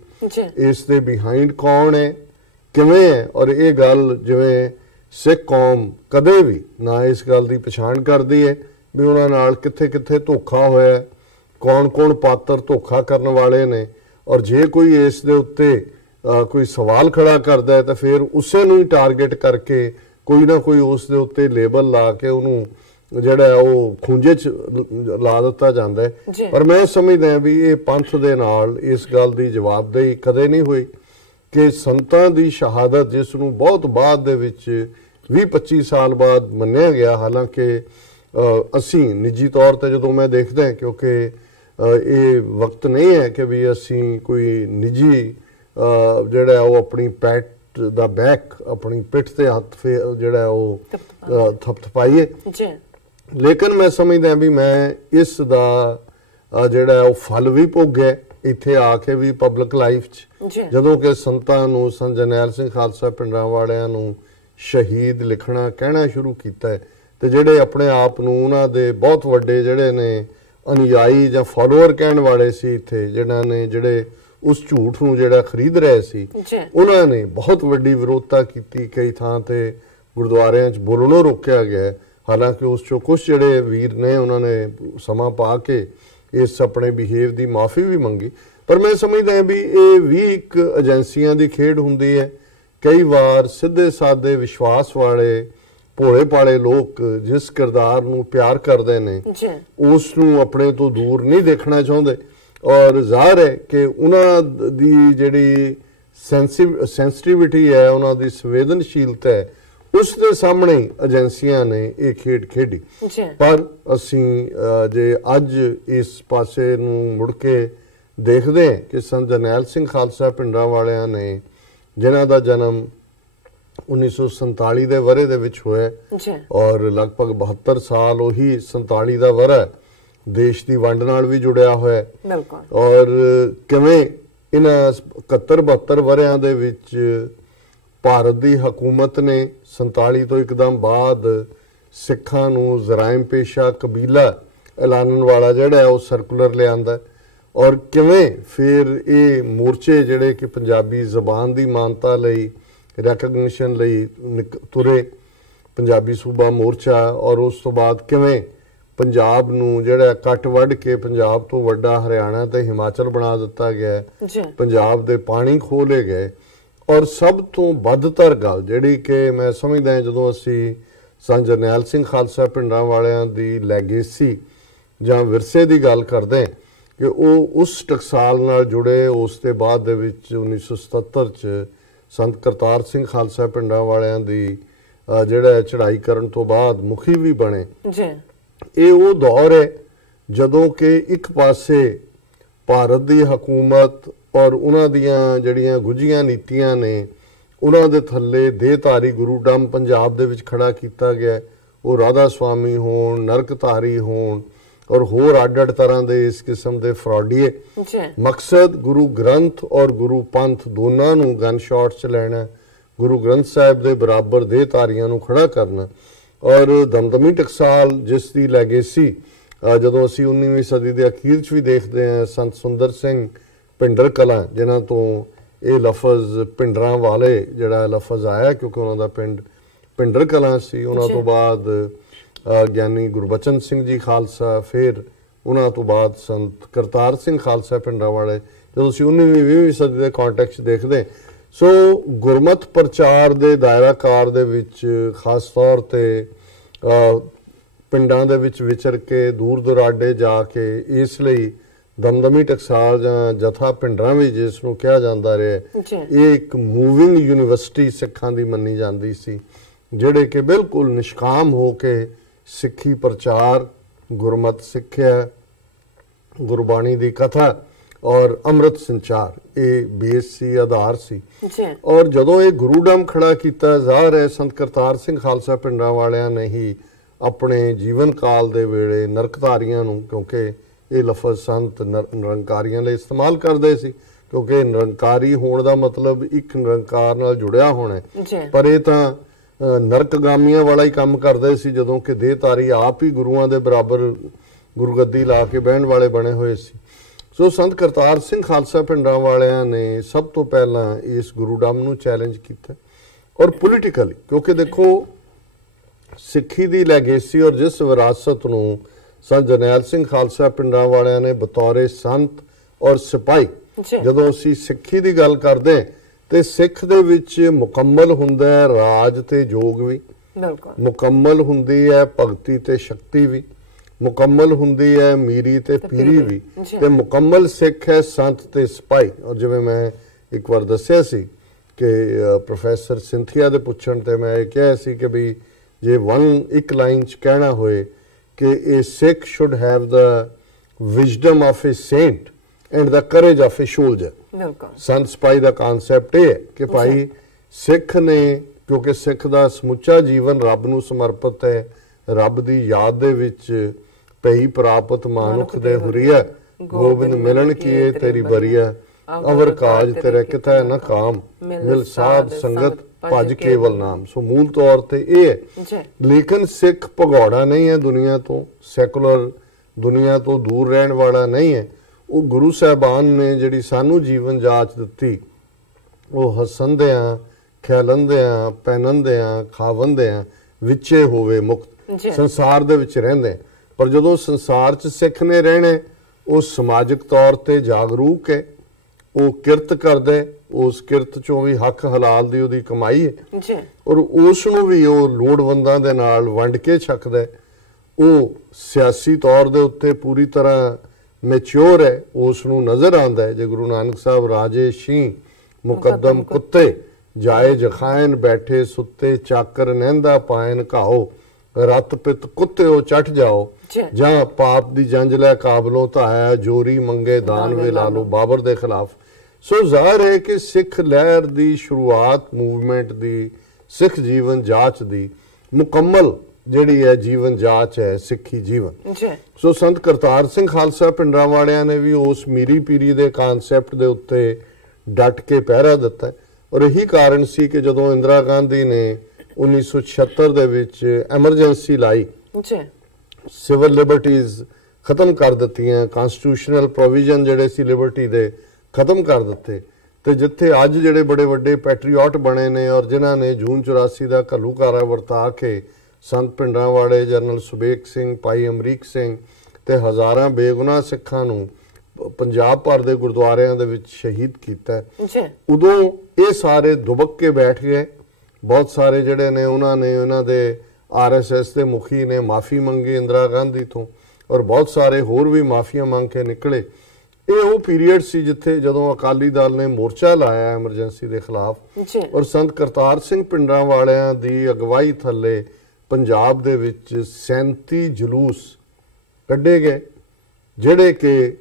ਇਸ ਦੇ ਬਿਹਾਈਂਡ ਕੌਣ ਹੈ, ਕਿਵੇਂ ਹੈ, ਔਰ ਇਹ ਗੱਲ ਜਿਵੇਂ ਸਿੱਖ ਕੌਮ ਕਦੇ ਵੀ ਨਾ ਇਸ ਗੱਲ ਦੀ ਪਛਾਣ ਕਰਦੀ ਹੈ ਵੀ ਉਹਨਾਂ ਨਾਲ ਕਿੱਥੇ ਕਿੱਥੇ ਧੋਖਾ ਹੋਇਆ, ਕੌਣ ਪਾਤਰ ਧੋਖਾ ਕਰਨ ਵਾਲੇ ਨੇ, ਔਰ ਜੇ ਕੋਈ ਇਸ ਦੇ ਉੱਤੇ ਕੋਈ ਸਵਾਲ ਖੜਾ ਕਰਦਾ ਹੈ ਤਾਂ ਫਿਰ ਉਸੇ ਨੂੰ ਹੀ ਟਾਰਗੇਟ ਕਰਕੇ ਕੋਈ ਨਾ ਕੋਈ ਉਸ ਦੇ ਉੱਤੇ ਲੇਬਲ ਲਾ ਕੇ ਉਹਨੂੰ ਜਿਹੜਾ ਉਹ ਖੂੰਜੇ 'ਚ ਲਾ ਦਿੱਤਾ ਜਾਂਦਾ ਹੈ। ਪਰ ਮੈਂ ਸਮਝਦਾ ਵੀ ਇਹ ਪੰਥ ਦੇ ਨਾਲ ਇਸ ਗੱਲ ਦੀ ਜਵਾਬਦੇਹੀ ਕਦੇ ਨਹੀਂ ਹੋਈ ਕਿ ਸੰਤਾਂ ਦੀ ਸ਼ਹਾਦਤ ਜਿਸ ਨੂੰ ਬਹੁਤ ਬਾਅਦ ਦੇ ਵਿੱਚ 20-25 ਸਾਲ ਬਾਅਦ ਮੰਨਿਆ ਗਿਆ, ਹਾਲਾਂਕਿ ਅਸੀਂ ਨਿੱਜੀ ਤੌਰ ਤੇ ਜਦੋਂ ਮੈਂ ਦੇਖਦਾ ਕਿਉਂਕਿ ਇਹ ਵਕਤ ਨਹੀਂ ਹੈ ਕਿ ਵੀ ਅਸੀਂ ਕੋਈ ਨਿੱਜੀ ਜਿਹੜਾ ਉਹ ਆਪਣੀ ਪੈਟ ਦਾ ਬੈਕ ਆਪਣੀ ਪਿੱਠ ਤੇ ਹੱਥ ਜਿਹੜਾ ਉਹ ਥਪਥਪਾਈਏ, ਲੇਕਿਨ ਮੈਂ ਸਮਝਦਾ ਵੀ ਮੈਂ ਇਸ ਦਾ ਜਿਹੜਾ ਉਹ ਫਲ ਵੀ ਭੋਗਿਆ ਇੱਥੇ ਆ ਕੇ ਵੀ ਪਬਲਿਕ ਲਾਈਫ 'ਚ, ਜਦੋਂ ਕਿ ਸੰਤਾਂ ਨੂੰ, ਸੰਤ ਜਰਨੈਲ ਸਿੰਘ ਖਾਲਸਾ ਪਿੰਡਾਂ ਵਾਲਿਆਂ ਨੂੰ ਸ਼ਹੀਦ ਲਿਖਣਾ ਕਹਿਣਾ ਸ਼ੁਰੂ ਕੀਤਾ ਤੇ ਜਿਹੜੇ ਆਪਣੇ ਆਪ ਨੂੰ ਉਹਨਾਂ ਦੇ ਬਹੁਤ ਵੱਡੇ ਜਿਹੜੇ ਨੇ ਅਨੁਯਾਈ ਜਾਂ ਫਾਲੋਅਰ ਕਹਿਣ ਵਾਲੇ ਸੀ ਇੱਥੇ, ਜਿਹੜੇ ਉਸ ਝੂਠ ਨੂੰ ਜਿਹੜਾ ਖਰੀਦ ਰਹੇ ਸੀ, ਉਹਨਾਂ ਨੇ ਬਹੁਤ ਵੱਡੀ ਵਿਰੋਧਤਾ ਕੀਤੀ। ਕਈ ਥਾਂ ਤੇ ਗੁਰਦੁਆਰਿਆਂ 'ਚ ਬੋਲਣੋਂ ਰੋਕਿਆ ਗਿਆ, ਹਾਲਾਂਕਿ ਉਸ 'ਚੋਂ ਕੁਝ ਜਿਹੜੇ ਵੀਰ ਨੇ ਉਹਨਾਂ ਨੇ ਸਮਾਂ ਪਾ ਕੇ ਇਸ ਆਪਣੇ ਬਿਹੇਵ ਦੀ ਮਾਫੀ ਵੀ ਮੰਗੀ। ਪਰ ਮੈਂ ਸਮਝਦਾ ਵੀ ਇਹ ਵੀ ਇੱਕ ਏਜੰਸੀਆਂ ਦੀ ਖੇਡ ਹੁੰਦੀ ਹੈ। ਕਈ ਵਾਰ ਸਿੱਧੇ ਸਾਦੇ ਵਿਸ਼ਵਾਸ ਵਾਲੇ ਭੋਲੇ ਭਾਲੇ ਲੋਕ ਜਿਸ ਕਿਰਦਾਰ ਨੂੰ ਪਿਆਰ ਕਰਦੇ ਨੇ ਉਸ ਨੂੰ ਆਪਣੇ ਤੋਂ ਦੂਰ ਨਹੀਂ ਦੇਖਣਾ ਚਾਹੁੰਦੇ, ਔਰ ਜ਼ਾਹਰ ਹੈ ਕਿ ਉਹਨਾਂ ਦੀ ਜਿਹੜੀ ਸੈਂਸਿਟੀਵਿਟੀ ਹੈ, ਉਹਨਾਂ ਦੀ ਸੰਵੇਦਨਸ਼ੀਲਤਾ ਹੈ, ਉਸ ਦੇ ਸਾਹਮਣੇ ਏਜੰਸੀਆਂ ਨੇ ਇਹ ਖੇਡ ਖੇਡੀ। ਪਰ ਅਸੀਂ ਜੇ ਅੱਜ ਇਸ ਪਾਸੇ ਨੂੰ ਮੁੜ ਕੇ ਦੇਖਦੇ ਹਾਂ ਕਿ ਸੰਤ ਜਰਨੈਲ ਸਿੰਘ ਖਾਲਸਾ ਪਿੰਡਾਂ ਵਾਲਿਆਂ ਨੇ, ਜਿਨ੍ਹਾਂ ਦਾ ਜਨਮ 1947 ਦੇ ਵਰੇ ਦੇ ਵਿੱਚ ਹੋਇਆ ਔਰ ਲਗਭਗ 72 ਸਾਲ ਉਹੀ 47 ਦਾ ਵਰਾ ਦੇਸ਼ ਦੀ ਵੰਡ ਨਾਲ ਵੀ ਜੁੜਿਆ ਹੋਇਆ, ਔਰ ਕਿਵੇਂ ਇਹਨਾਂ 71-72 ਵਰਿਆਂ ਦੇ ਵਿੱਚ ਭਾਰਤ ਦੀ ਹਕੂਮਤ ਨੇ 47 ਤੋਂ ਇੱਕਦਮ ਬਾਅਦ ਸਿੱਖਾਂ ਨੂੰ ਜ਼ਰਾਇਮ ਪੇਸ਼ਾ ਕਬੀਲਾ ਐਲਾਨਣ ਵਾਲਾ ਜਿਹੜਾ ਉਹ ਸਰਕੂਲਰ ਲਿਆਂਦਾ, ਔਰ ਕਿਵੇਂ ਫਿਰ ਇਹ ਮੋਰਚੇ ਜਿਹੜੇ ਕਿ ਪੰਜਾਬੀ ਜ਼ਬਾਨ ਦੀ ਮਾਨਤਾ ਲਈ ਰੈਕਗਨੀਸ਼ਨ ਲਈ ਤੁਰੇ, ਪੰਜਾਬੀ ਸੂਬਾ ਮੋਰਚਾ, ਔਰ ਉਸ ਤੋਂ ਬਾਅਦ ਕਿਵੇਂ ਪੰਜਾਬ ਨੂੰ ਜਿਹੜਾ ਕੱਟ ਵੱਢ ਕੇ ਪੰਜਾਬ ਤੋਂ ਵੱਡਾ ਹਰਿਆਣਾ ਤੇ ਹਿਮਾਚਲ ਬਣਾ ਦਿੱਤਾ ਗਿਆ, ਪੰਜਾਬ ਦੇ ਪਾਣੀ ਖੋਹ ਲਏ ਗਏ। ਔਰ ਸਭ ਤੋਂ ਵੱਧਤਰ ਗੱਲ ਜਿਹੜੀ ਕਿ ਮੈਂ ਸਮਝਦਾ ਜਦੋਂ ਅਸੀਂ ਸੰਤ ਜਰਨੈਲ ਸਿੰਘ ਖਾਲਸਾ ਪਿੰਡਾਂ ਵਾਲਿਆਂ ਦੀ ਲੈਗੇਸੀ ਜਾਂ ਵਿਰਸੇ ਦੀ ਗੱਲ ਕਰਦੇ ਕਿ ਉਹ ਉਸ ਟਕਸਾਲ ਨਾਲ ਜੁੜੇ, ਉਸ ਦੇ ਬਾਅਦ ਦੇ ਵਿੱਚ 1977 ਚ ਸੰਤ ਕਰਤਾਰ ਸਿੰਘ ਖਾਲਸਾ ਪਿੰਡਾਂ ਵਾਲਿਆਂ ਦੀ ਜਿਹੜਾ ਚੜ੍ਹਾਈ ਕਰਨ ਤੋਂ ਬਾਅਦ ਮੁਖੀ ਵੀ ਬਣੇ। ਇਹ ਉਹ ਦੌਰ ਹੈ ਜਦੋਂ ਕਿ ਇੱਕ ਪਾਸੇ ਭਾਰਤ ਦੀ ਹਕੂਮਤ ਔਰ ਉਹਨਾਂ ਦੀਆਂ ਜਿਹੜੀਆਂ ਗੁੱਝੀਆਂ ਨੀਤੀਆਂ ਨੇ, ਉਹਨਾਂ ਦੇ ਥੱਲੇ ਦੇਹਧਾਰੀ ਗੁਰੂਡਮ ਪੰਜਾਬ ਦੇ ਵਿੱਚ ਖੜਾ ਕੀਤਾ ਗਿਆ, ਉਹ ਰਾਧਾ ਸਵਾਮੀ ਹੋਣ, ਨਰਕਧਾਰੀ ਹੋਣ ਔਰ ਹੋਰ ਅੱਡ-ਅੱਡ ਤਰ੍ਹਾਂ ਦੇ ਇਸ ਕਿਸਮ ਦੇ ਫਰਾਡੀਏ। ਮਕਸਦ ਗੁਰੂ ਗ੍ਰੰਥ ਔਰ ਗੁਰੂ ਪੰਥ ਦੋਨਾਂ ਨੂੰ ਗਨ ਸ਼ਾਟ 'ਚ ਲੈਣਾ, ਗੁਰੂ ਗ੍ਰੰਥ ਸਾਹਿਬ ਦੇ ਬਰਾਬਰ ਦੇਹਧਾਰੀਆਂ ਨੂੰ ਖੜਾ ਕਰਨਾ। ਔਰ ਦਮਦਮੀ ਟਕਸਾਲ ਜਿਸ ਦੀ ਲੈਗੇਸੀ ਜਦੋਂ ਅਸੀਂ 19ਵੀਂ ਸਦੀ ਦੇ ਅਖੀਰ 'ਚ ਵੀ ਦੇਖਦੇ ਹਾਂ, ਸੰਤ ਸੁੰਦਰ ਸਿੰਘ ਭਿੰਡਰ ਕਲਾਂ ਜਿਨ੍ਹਾਂ ਤੋਂ ਇਹ ਲਫ਼ਜ਼ ਭਿੰਡਰਾਂ ਵਾਲੇ ਜਿਹੜਾ ਲਫ਼ਜ਼ ਆਇਆ ਕਿਉਂਕਿ ਉਹਨਾਂ ਦਾ ਪਿੰਡ ਭਿੰਡਰ ਕਲਾਂ ਸੀ, ਉਹਨਾਂ ਤੋਂ ਬਾਅਦ ਗਿਆਨੀ ਗੁਰਬਚਨ ਸਿੰਘ ਜੀ ਖਾਲਸਾ, ਫਿਰ ਉਹਨਾਂ ਤੋਂ ਬਾਅਦ ਸੰਤ ਕਰਤਾਰ ਸਿੰਘ ਖਾਲਸਾ ਪਿੰਡਾਂ ਵਾਲੇ, ਜਦੋਂ ਅਸੀਂ 19ਵੀਂ ਸਦੀ ਦੇ ਕੰਟੈਕਸਟ ਦੇਖਦੇ। ਸੋ ਗੁਰਮਤ ਪ੍ਰਚਾਰ ਦੇ ਦਾਇਰਾਕਾਰ ਦੇ ਵਿੱਚ ਖਾਸ ਤੌਰ ਤੇ ਪਿੰਡਾਂ ਦੇ ਵਿੱਚ ਵਿਚਰ ਕੇ ਦੂਰ ਦੁਰਾਡੇ ਜਾ ਕੇ, ਇਸ ਲਈ ਦਮਦਮੀ ਟਕਸਾਲ ਜਾਂ ਜਥਾ ਭਿੰਡਰਾਂ ਵੀ ਜਿਸ ਨੂੰ ਕਿਹਾ ਜਾਂਦਾ ਰਿਹਾ, ਇਹ ਇੱਕ ਮੂਵਿੰਗ ਯੂਨੀਵਰਸਿਟੀ ਸਿੱਖਾਂ ਦੀ ਮੰਨੀ ਜਾਂਦੀ ਸੀ, ਜਿਹੜੇ ਕਿ ਬਿਲਕੁਲ ਨਿਸ਼ਕਾਮ ਹੋ ਕੇ ਸਿੱਖੀ ਪ੍ਰਚਾਰ, ਗੁਰਮਤ ਸਿੱਖਿਆ, ਗੁਰਬਾਣੀ ਦੀ ਕਥਾ ਔਰ ਅੰਮ੍ਰਿਤ ਸੰਚਾਰ ਇਹ ਬੇਸ ਸੀ, ਆਧਾਰ ਸੀ। ਔਰ ਜਦੋਂ ਇਹ ਗੁਰੂਡਮ ਖੜਾ ਕੀਤਾ, ਜ਼ਾਹਰ ਹੈ ਸੰਤ ਕਰਤਾਰ ਸਿੰਘ ਖਾਲਸਾ ਪਿੰਡਾਂ ਵਾਲਿਆਂ ਨੇ ਹੀ ਆਪਣੇ ਜੀਵਨ ਕਾਲ ਦੇ ਵੇਲੇ ਨਰਕਧਾਰੀਆਂ ਨੂੰ, ਕਿਉਂਕਿ ਇਹ ਲਫ਼ਜ਼ ਸੰਤ ਨਿਰੰਕਾਰੀਆਂ ਲਈ ਇਸਤੇਮਾਲ ਕਰਦੇ ਸੀ, ਕਿਉਂਕਿ ਨਿਰੰਕਾਰੀ ਹੋਣ ਦਾ ਮਤਲਬ ਇੱਕ ਨਿਰੰਕਾਰ ਨਾਲ ਜੁੜਿਆ ਹੋਣਾ, ਪਰ ਇਹ ਤਾਂ ਨਰਕਗਾਮੀਆਂ ਵਾਲਾ ਹੀ ਕੰਮ ਕਰਦੇ ਸੀ, ਜਦੋਂ ਕਿ ਦੇਹਧਾਰੀ ਆਪ ਹੀ ਗੁਰੂਆਂ ਦੇ ਬਰਾਬਰ ਗੁਰਗੱਦੀ ਲਾ ਕੇ ਬਹਿਣ ਵਾਲੇ ਬਣੇ ਹੋਏ ਸੀ। ਸੋ ਸੰਤ ਕਰਤਾਰ ਸਿੰਘ ਖਾਲਸਾ ਪਿੰਡਾਂ ਵਾਲਿਆਂ ਨੇ ਸਭ ਤੋਂ ਪਹਿਲਾਂ ਇਸ ਗੁਰੂਡਮ ਨੂੰ ਚੈਲੰਜ ਕੀਤਾ, ਔਰ ਪੋਲੀਟੀਕਲੀ, ਕਿਉਂਕਿ ਦੇਖੋ ਸਿੱਖੀ ਦੀ ਲੈਗੇਸੀ ਔਰ ਜਿਸ ਵਿਰਾਸਤ ਨੂੰ ਸੰਤ ਜਰਨੈਲ ਸਿੰਘ ਖਾਲਸਾ ਪਿੰਡਾਂ ਵਾਲਿਆਂ ਨੇ ਬਤੌਰੇ ਸੰਤ ਔਰ ਸਿਪਾਹੀ, ਜਦੋਂ ਅਸੀਂ ਸਿੱਖੀ ਦੀ ਗੱਲ ਕਰਦੇ ਤੇ ਸਿੱਖ ਦੇ ਵਿੱਚ ਮੁਕੰਮਲ ਹੁੰਦਾ ਹੈ ਰਾਜ ਤੇ ਜੋਗ ਵੀ, ਮੁਕੰਮਲ ਹੁੰਦੀ ਹੈ ਭਗਤੀ ਤੇ ਸ਼ਕਤੀ ਵੀ, ਮੁਕੰਮਲ ਹੁੰਦੀ ਹੈ ਮੀਰੀ ਤੇ ਪੀਰੀ ਵੀ, ਤੇ ਮੁਕੰਮਲ ਸਿੱਖ ਹੈ ਸੰਤ ਤੇ ਸਿਪਾਹੀ। ਔਰ ਜਿਵੇਂ ਮੈਂ ਇੱਕ ਵਾਰ ਦੱਸਿਆ ਸੀ ਕਿ ਪ੍ਰੋਫੈਸਰ ਸਿੰਥੀਆ ਦੇ ਪੁੱਛਣ ਤੇ ਮੈਂ ਇਹ ਕਿਹਾ ਸੀ ਕਿ ਵੀ ਜੇ ਇੱਕ ਲਾਈਨ 'ਚ ਕਹਿਣਾ ਹੋਏ ਕਿ ਇਹ Sikh should have the wisdom of a saint and the courage of a soldier. ਸੰਤ ਸਿਪਾਹੀ ਦਾ ਕਾਨਸੈਪਟ ਇਹ ਹੈ ਕਿ ਭਾਈ ਸਿੱਖ ਨੇ, ਕਿਉਂਕਿ ਸਿੱਖ ਦਾ ਸਮੁੱਚਾ ਜੀਵਨ ਰੱਬ ਨੂੰ ਸਮਰਪਿਤ ਹੈ, ਰੱਬ ਦੀ ਯਾਦ ਦੇ ਵਿੱਚ ਪਈ ਪ੍ਰਾਪਤ ਮਾਨੁਖ ਦੇ ਹੁਰੀਆ ਗੋਬਿੰਦ ਮਿਲਣ ਕੀਏ ਤੇਰੀ ਬਰੀਆ ਅਵਰ ਕਾਜ ਤੇਰੇ ਕਿਤੈ ਨਾ ਕਾਮ ਮਿਲ ਸਾਧ ਸੰਗਤ ਭਜ ਕੇਵਲ ਨਾਮ। ਸੋ ਮੂਲ ਤੌਰ ਤੇ ਇਹ ਹੈ। ਲੇਕਿਨ ਸਿੱਖ ਭਗੌੜਾ ਨਹੀਂ ਹੈ, ਦੁਨੀਆ ਤੋਂ ਸੈਕੂਲਰ ਦੁਨੀਆ ਤੋਂ ਦੂਰ ਰਹਿਣ ਵਾਲਾ ਨਹੀਂ ਹੈ। ਉਹ ਗੁਰੂ ਸਾਹਿਬਾਨ ਨੇ ਜਿਹੜੀ ਸਾਨੂੰ ਜੀਵਨ ਜਾਚ ਦਿੱਤੀ, ਉਹ ਹੱਸੰਦਿਆਂ ਖਿਆਲੰਦਿਆਂ ਪਹਿਨੰਦਿਆਂ ਖਾਵੰਦਿਆਂ ਵਿੱਚੇ ਹੋਵੇ ਮੁਕਤ, ਸੰਸਾਰ ਦੇ ਵਿੱਚ ਰਹਿੰਦੇ। ਪਰ ਜਦੋਂ ਸੰਸਾਰ 'ਚ ਸਿੱਖ ਨੇ ਰਹਿਣੇ, ਉਹ ਸਮਾਜਿਕ ਤੌਰ ਤੇ ਜਾਗਰੂਕ ਹੈ, ਉਹ ਕਿਰਤ ਕਰਦਾ, ਉਸ ਕਿਰਤ ਚੋਂ ਵੀ ਹੱਕ ਹਲਾਲ ਦੀ ਉਹਦੀ ਕਮਾਈ ਹੈ ਔਰ ਉਸ ਨੂੰ ਵੀ ਉਹ ਲੋੜਵੰਦਾਂ ਦੇ ਨਾਲ ਵੰਡ ਕੇ ਛਕਦਾ। ਉਹ ਸਿਆਸੀ ਤੌਰ ਦੇ ਉੱਤੇ ਪੂਰੀ ਤਰ੍ਹਾਂ ਮੈਚਿਓਰ ਹੈ, ਉਸ ਨੂੰ ਨਜ਼ਰ ਆਉਂਦਾ ਹੈ। ਜੇ ਗੁਰੂ ਨਾਨਕ ਸਾਹਿਬ ਰਾਜੇ ਸ਼ੀਂ ਮੁਕੱਦਮ ਕੁੱਤੇ ਜਾਏ ਜਖਾਇਨ ਬੈਠੇ ਸੁੱਤੇ ਚਾਕਰ ਨਹਿੰਦਾ ਪਾਇਨ ਘਾਓ ਰਤ ਪਿਤ ਕੁੱਤਿਓ ਚਟ ਜਾਓ ਜਾਂ ਪਾਪ ਦੀ ਜੰਜ ਲੈ ਕਾਬਲੋਂ ਧਾਇਆ ਜੋਰੀ ਮੰਗੇ ਦਾਨ ਵੇ ਲਾ ਲੋ ਬਾਬਰ ਦੇ ਖਿਲਾਫ। ਸੋ ਜ਼ਾਹਰ ਹੈ ਕਿ ਸਿੱਖ ਲਹਿਰ ਦੀ ਸ਼ੁਰੂਆਤ, ਮੂਵਮੈਂਟ ਦੀ, ਸਿੱਖ ਜੀਵਨ ਜਾਚ ਦੀ ਮੁਕੰਮਲ ਜਿਹੜੀ ਹੈ ਜੀਵਨ ਜਾਚ ਹੈ ਸਿੱਖੀ ਜੀਵਨ। ਸੋ ਸੰਤ ਕਰਤਾਰ ਸਿੰਘ ਖਾਲਸਾ ਪਿੰਡਰਾਂ ਵਾਲਿਆਂ ਨੇ ਵੀ ਉਸ ਮੀਰੀ ਪੀਰੀ ਦੇ ਕਾਨਸੈਪਟ ਦੇ ਉੱਤੇ ਡਟ ਕੇ ਪਹਿਰਾ ਦਿੱਤਾ ਔਰ ਇਹੀ ਕਾਰਨ ਸੀ ਕਿ ਜਦੋਂ ਇੰਦਰਾ ਗਾਂਧੀ ਨੇ 1976 ਦੇ ਵਿੱਚ ਐਮਰਜੈਂਸੀ ਲਾਈ, ਸਿਵਲ ਲਿਬਰਟੀਜ਼ ਖਤਮ ਕਰ ਦਿੱਤੀਆਂ, ਕਨਸਟੀਟਿਊਸ਼ਨਲ ਪ੍ਰੋਵੀਜ਼ਨ ਜਿਹੜੇ ਸੀ ਲਿਬਰਟੀ ਦੇ ਖਤਮ ਕਰ ਦਿੱਤੇ, ਤੇ ਜਿੱਥੇ ਅੱਜ ਜਿਹੜੇ ਬੜੇ ਵੱਡੇ ਪੈਟਰੀਓਟ ਬਣੇ ਨੇ ਔਰ ਜਿਨ੍ਹਾਂ ਨੇ ਜੂਨ 84 ਦਾ ਘੱਲੂਘਾਰਾ ਵਰਤਾ ਕੇ ਸੰਤ ਪਿੰਡਰਾਂ ਵਾਲੇ ਜਨਰਲ ਸੁਬੇਗ ਸਿੰਘ, ਭਾਈ ਅਮਰੀਕ ਸਿੰਘ ਤੇ ਹਜ਼ਾਰਾਂ ਬੇਗੁਨਾਹ ਸਿੱਖਾਂ ਨੂੰ ਪੰਜਾਬ ਭਰ ਦੇ ਗੁਰਦੁਆਰਿਆਂ ਦੇ ਵਿੱਚ ਸ਼ਹੀਦ ਕੀਤਾ, ਉਦੋਂ ਇਹ ਸਾਰੇ ਦੁਬਕ ਕੇ ਬੈਠ ਗਏ। ਬਹੁਤ ਸਾਰੇ ਜਿਹੜੇ ਨੇ ਉਹਨਾਂ ਦੇ RSS ਦੇ ਮੁਖੀ ਨੇ ਮਾਫੀ ਮੰਗੀ ਇੰਦਰਾ ਗਾਂਧੀ ਤੋਂ ਔਰ ਬਹੁਤ ਸਾਰੇ ਹੋਰ ਵੀ ਮਾਫੀਆਂ ਮੰਗ ਕੇ ਨਿਕਲੇ। ਇਹ ਉਹ ਪੀਰੀਅਡ ਸੀ ਜਿੱਥੇ ਜਦੋਂ ਅਕਾਲੀ ਦਲ ਨੇ ਮੋਰਚਾ ਲਾਇਆ ਐਮਰਜੈਂਸੀ ਦੇ ਖਿਲਾਫ ਔਰ ਸੰਤ ਕਰਤਾਰ ਸਿੰਘ ਪਿੰਡਰਾਂ ਵਾਲਿਆਂ ਦੀ ਅਗਵਾਈ ਥੱਲੇ ਪੰਜਾਬ ਦੇ ਵਿੱਚ 37 ਜਲੂਸ ਕੱਢੇ ਗਏ ਜਿਹੜੇ ਕਿ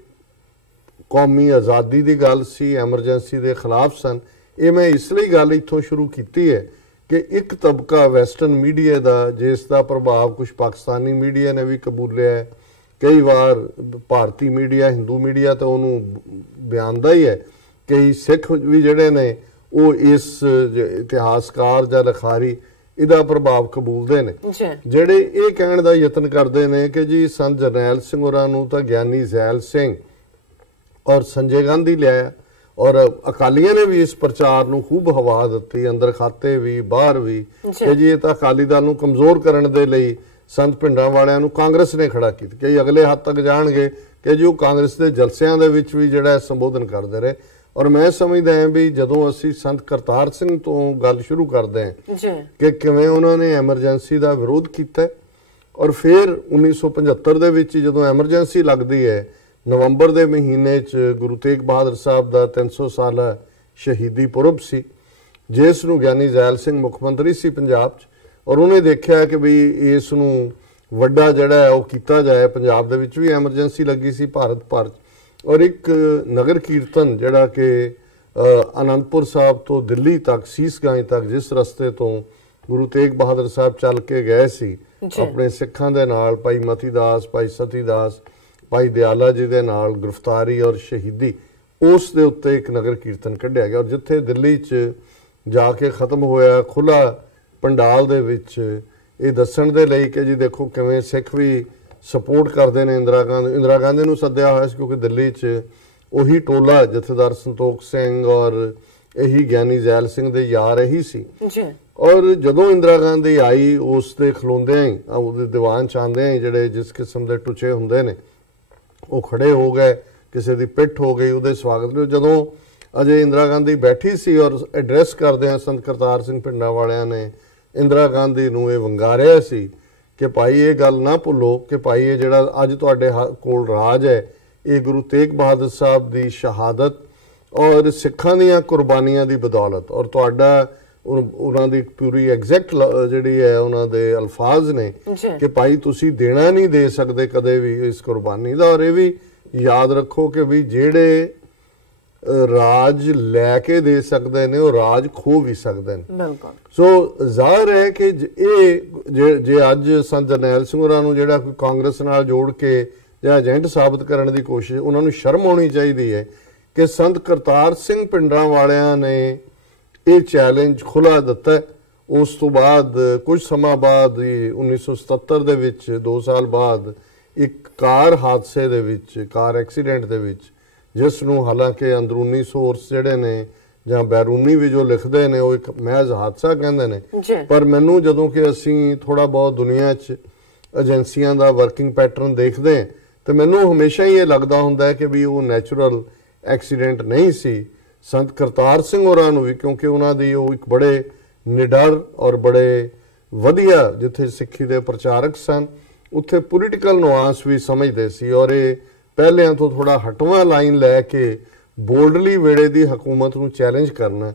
ਕੌਮੀ ਆਜ਼ਾਦੀ ਦੀ ਗੱਲ ਸੀ, ਐਮਰਜੈਂਸੀ ਦੇ ਖਿਲਾਫ ਸਨ। ਇਹ ਮੈਂ ਇਸ ਲਈ ਗੱਲ ਇੱਥੋਂ ਸ਼ੁਰੂ ਕੀਤੀ ਹੈ ਕਿ ਇੱਕ ਤਬਕਾ ਵੈਸਟਰਨ ਮੀਡੀਆ ਦਾ, ਜਿਸ ਦਾ ਪ੍ਰਭਾਵ ਕੁਝ ਪਾਕਿਸਤਾਨੀ ਮੀਡੀਆ ਨੇ ਵੀ ਕਬੂਲਿਆ ਹੈ, ਕਈ ਵਾਰ ਭਾਰਤੀ ਮੀਡੀਆ, ਹਿੰਦੂ ਮੀਡੀਆ ਤਾਂ ਉਹਨੂੰ ਬਿਆਨਦਾ ਹੀ ਹੈ, ਕਈ ਸਿੱਖ ਵੀ ਜਿਹੜੇ ਨੇ ਉਹ ਇਸ ਇਤਿਹਾਸਕਾਰ ਜਾਂ ਲਿਖਾਰੀ ਇਹਦਾ ਪ੍ਰਭਾਵ ਕਬੂਲਦੇ ਨੇ, ਜਿਹੜੇ ਇਹ ਕਹਿਣ ਦਾ ਯਤਨ ਕਰਦੇ ਨੇ ਕਿ ਜੀ ਸੰਤ ਜਰਨੈਲ ਸਿੰਘ ਹੋਰਾਂ ਨੂੰ ਤਾਂ ਗਿਆਨੀ ਜ਼ੈਲ ਸਿੰਘ ਔਰ ਸੰਜੇ ਗਾਂਧੀ ਲਿਆਇਆ ਔਰ ਅਕਾਲੀਆਂ ਨੇ ਵੀ ਇਸ ਪ੍ਰਚਾਰ ਨੂੰ ਖੂਬ ਹਵਾ ਦਿੱਤੀ, ਅੰਦਰ ਖਾਤੇ ਵੀ ਬਾਹਰ ਵੀ, ਕਿ ਜੀ ਇਹ ਤਾਂ ਅਕਾਲੀ ਦਲ ਨੂੰ ਕਮਜ਼ੋਰ ਕਰਨ ਦੇ ਲਈ ਸੰਤ ਪਿੰਡਰਾਂ ਵਾਲਿਆਂ ਨੂੰ ਕਾਂਗਰਸ ਨੇ ਖੜਾ ਕੀਤਾ। ਕਈ ਅਗਲੇ ਹੱਦ ਤੱਕ ਜਾਣਗੇ ਕਿ ਜੀ ਉਹ ਕਾਂਗਰਸ ਦੇ ਜਲਸਿਆਂ ਦੇ ਵਿੱਚ ਵੀ ਜਿਹੜਾ ਸੰਬੋਧਨ ਕਰਦੇ ਰਹੇ। ਔਰ ਮੈਂ ਸਮਝਦਾ ਹਾਂ ਵੀ ਜਦੋਂ ਅਸੀਂ ਸੰਤ ਕਰਤਾਰ ਸਿੰਘ ਤੋਂ ਗੱਲ ਸ਼ੁਰੂ ਕਰਦੇ ਹਾਂ ਕਿ ਕਿਵੇਂ ਉਹਨਾਂ ਨੇ ਐਮਰਜੈਂਸੀ ਦਾ ਵਿਰੋਧ ਕੀਤਾ ਔਰ ਫਿਰ 1975 ਦੇ ਵਿੱਚ ਜਦੋਂ ਐਮਰਜੈਂਸੀ ਲੱਗਦੀ ਹੈ, ਨਵੰਬਰ ਦੇ ਮਹੀਨੇ 'ਚ ਗੁਰੂ ਤੇਗ ਬਹਾਦਰ ਸਾਹਿਬ ਦਾ 300 ਸਾਲਾ ਸ਼ਹੀਦੀ ਪੁਰਬ ਸੀ, ਜਿਸ ਨੂੰ ਗਿਆਨੀ ਜ਼ੈਲ ਸਿੰਘ ਮੁੱਖ ਮੰਤਰੀ ਸੀ ਪੰਜਾਬ 'ਚ ਔਰ ਉਹਨੇ ਦੇਖਿਆ ਕਿ ਵੀ ਇਸ ਨੂੰ ਵੱਡਾ ਜਿਹੜਾ ਹੈ ਉਹ ਕੀਤਾ ਜਾਏ। ਪੰਜਾਬ ਦੇ ਵਿੱਚ ਵੀ ਐਮਰਜੈਂਸੀ ਲੱਗੀ ਸੀ ਭਾਰਤ ਭਰ 'ਚ ਔਰ ਇੱਕ ਨਗਰ ਕੀਰਤਨ ਜਿਹੜਾ ਕਿ ਅਨੰਦਪੁਰ ਸਾਹਿਬ ਤੋਂ ਦਿੱਲੀ ਤੱਕ, ਸੀਸਗੰਜ ਤੱਕ, ਜਿਸ ਰਸਤੇ ਤੋਂ ਗੁਰੂ ਤੇਗ ਬਹਾਦਰ ਸਾਹਿਬ ਚੱਲ ਕੇ ਗਏ ਸੀ ਆਪਣੇ ਸਿੱਖਾਂ ਦੇ ਨਾਲ, ਭਾਈ ਮਤੀ ਦਾਸ, ਭਾਈ ਸਤੀ ਦਾਸ, ਭਾਈ ਦਿਆਲਾ ਜੀ ਦੇ ਨਾਲ ਗ੍ਰਿਫਤਾਰੀ ਔਰ ਸ਼ਹੀਦੀ, ਉਸ ਦੇ ਉੱਤੇ ਇੱਕ ਨਗਰ ਕੀਰਤਨ ਕੱਢਿਆ ਗਿਆ ਔਰ ਜਿੱਥੇ ਦਿੱਲੀ 'ਚ ਜਾ ਕੇ ਖਤਮ ਹੋਇਆ ਖੁੱਲ੍ਹਾ ਪੰਡਾਲ ਦੇ ਵਿੱਚ ਇਹ ਦੱਸਣ ਦੇ ਲਈ ਕਿ ਜੀ ਦੇਖੋ ਕਿਵੇਂ ਸਿੱਖ ਵੀ ਸਪੋਰਟ ਕਰਦੇ ਨੇ ਇੰਦਰਾ ਗਾਂਧੀ ਨੂੰ ਸੱਦਿਆ ਹੋਇਆ ਸੀ, ਕਿਉਂਕਿ ਦਿੱਲੀ 'ਚ ਉਹੀ ਟੋਲਾ ਜਥੇਦਾਰ ਸੰਤੋਖ ਸਿੰਘ ਔਰ ਇਹੀ ਗਿਆਨੀ ਜ਼ੈਲ ਸਿੰਘ ਦੇ ਯਾਰ ਇਹੀ ਸੀ। ਔਰ ਜਦੋਂ ਇੰਦਰਾ ਗਾਂਧੀ ਆਈ ਉਸ ਦੇ ਖਲੋਂਦਿਆਂ ਹੀ ਉਹਦੇ ਦੀਵਾਨ 'ਚ ਆਉਂਦਿਆਂ ਹੀ ਜਿਹੜੇ ਜਿਸ ਕਿਸਮ ਦੇ ਟੁੱਚੇ ਹੁੰਦੇ ਨੇ ਉਹ ਖੜੇ ਹੋ ਗਏ, ਕਿਸੇ ਦੀ ਪਿੱਠ ਹੋ ਗਈ ਉਹਦੇ ਸਵਾਗਤ ਲਈ। ਜਦੋਂ ਅਜੇ ਇੰਦਰਾ ਗਾਂਧੀ ਬੈਠੀ ਸੀ ਔਰ ਐਡਰੈਸ ਕਰਦਿਆਂ ਸੰਤ ਕਰਤਾਰ ਸਿੰਘ ਪਿੰਡਾਂ ਵਾਲਿਆਂ ਨੇ ਇੰਦਰਾ ਗਾਂਧੀ ਨੂੰ ਇਹ ਵੰਗਾਰਿਆ ਸੀ ਕਿ ਭਾਈ ਇਹ ਗੱਲ ਨਾ ਭੁੱਲੋ ਕਿ ਭਾਈ ਇਹ ਜਿਹੜਾ ਅੱਜ ਤੁਹਾਡੇ ਕੋਲ ਰਾਜ ਹੈ, ਇਹ ਗੁਰੂ ਤੇਗ ਬਹਾਦਰ ਸਾਹਿਬ ਦੀ ਸ਼ਹਾਦਤ ਔਰ ਸਿੱਖਾਂ ਦੀਆਂ ਕੁਰਬਾਨੀਆਂ ਦੀ ਬਦੌਲਤ। ਔਰ ਤੁਹਾਡਾ ਉਹਨਾਂ ਦੀ ਪੂਰੀ ਐਗਜ਼ੈਕਟ ਜਿਹੜੀ ਹੈ ਉਹਨਾਂ ਦੇ ਅਲਫਾਜ਼ ਨੇ ਕਿ ਭਾਈ ਤੁਸੀਂ ਦੇਣਾ ਨਹੀਂ ਦੇ ਸਕਦੇ ਕਦੇ ਵੀ ਇਸ ਕੁਰਬਾਨੀ ਦਾ। ਔਰ ਇਹ ਵੀ ਯਾਦ ਰੱਖੋ ਕਿ ਵੀ ਜਿਹੜੇ ਰਾਜ ਲੈ ਕੇ ਦੇ ਸਕਦੇ ਨੇ ਉਹ ਰਾਜ ਖੋ ਵੀ ਸਕਦੇ ਨੇ। ਸੋ ਜ਼ਾਹਰ ਹੈ ਕਿ ਇਹ ਜੇ ਅੱਜ ਸੰਤ ਜਰਨੈਲ ਸਿੰਘ ਹੋਰਾਂ ਨੂੰ ਜਿਹੜਾ ਕੋਈ ਕਾਂਗਰਸ ਨਾਲ ਜੋੜ ਕੇ ਜਾਂ ਏਜੰਟ ਸਾਬਤ ਕਰਨ ਦੀ ਕੋਸ਼ਿਸ਼, ਉਹਨਾਂ ਨੂੰ ਸ਼ਰਮ ਆਉਣੀ ਚਾਹੀਦੀ ਹੈ ਕਿ ਸੰਤ ਕਰਤਾਰ ਸਿੰਘ ਪਿੰਡਰਾਂ ਵਾਲਿਆਂ ਨੇ ਇਹ ਚੈਲੰਜ ਖੁੱਲ੍ਹਾ ਦਿੱਤਾ। ਉਸ ਤੋਂ ਬਾਅਦ ਕੁਝ ਸਮਾਂ ਬਾਅਦ 1977 ਦੇ ਵਿੱਚ 2 ਸਾਲ ਬਾਅਦ ਇੱਕ ਕਾਰ ਹਾਦਸੇ ਦੇ ਵਿੱਚ, ਕਾਰ ਐਕਸੀਡੈਂਟ ਦੇ ਵਿੱਚ, ਜਿਸ ਨੂੰ ਹਾਲਾਂਕਿ ਅੰਦਰੂਨੀ ਸੋਰਸ ਜਿਹੜੇ ਨੇ ਜਾਂ ਬੈਰੂਨੀ ਵੀ ਜੋ ਲਿਖਦੇ ਨੇ ਉਹ ਇੱਕ ਮਹਿਜ਼ ਹਾਦਸਾ ਕਹਿੰਦੇ ਨੇ, ਪਰ ਮੈਨੂੰ ਜਦੋਂ ਕਿ ਅਸੀਂ ਥੋੜਾ ਬਹੁਤ ਦੁਨੀਆ 'ਚ ਏਜੰਸੀਆਂ ਦਾ ਵਰਕਿੰਗ ਪੈਟਰਨ ਦੇਖਦੇ ਹਾਂ ਤੇ ਮੈਨੂੰ ਹਮੇਸ਼ਾ ਹੀ ਇਹ ਲੱਗਦਾ ਹੁੰਦਾ ਹੈ ਕਿ ਵੀ ਉਹ ਨੈਚੁਰਲ ਐਕਸੀਡੈਂਟ ਨਹੀਂ ਸੀ। ਸੰਤ ਕਰਤਾਰ ਸਿੰਘ ਹੋਰਾਂ ਨੂੰ ਵੀ, ਕਿਉਂਕਿ ਉਹਨਾਂ ਦੀ ਉਹ ਇੱਕ ਬੜੇ ਨਿਡਰ ਔਰ ਬੜੇ ਵਧੀਆ, ਜਿੱਥੇ ਸਿੱਖੀ ਦੇ ਪ੍ਰਚਾਰਕ ਸਨ ਉੱਥੇ ਪੋਲੀਟੀਕਲ ਨੁਆਂਸ ਵੀ ਸਮਝਦੇ ਸੀ ਔਰ ਇਹ ਪਹਿਲਿਆਂ ਤੋਂ ਥੋੜਾ ਹਟਵਾਂ ਲਾਈਨ ਲੈ ਕੇ ਬੋਲਡਲੀ ਵੇੜੇ ਦੀ ਹਕੂਮਤ ਨੂੰ ਚੈਲੰਜ ਕਰਨਾ।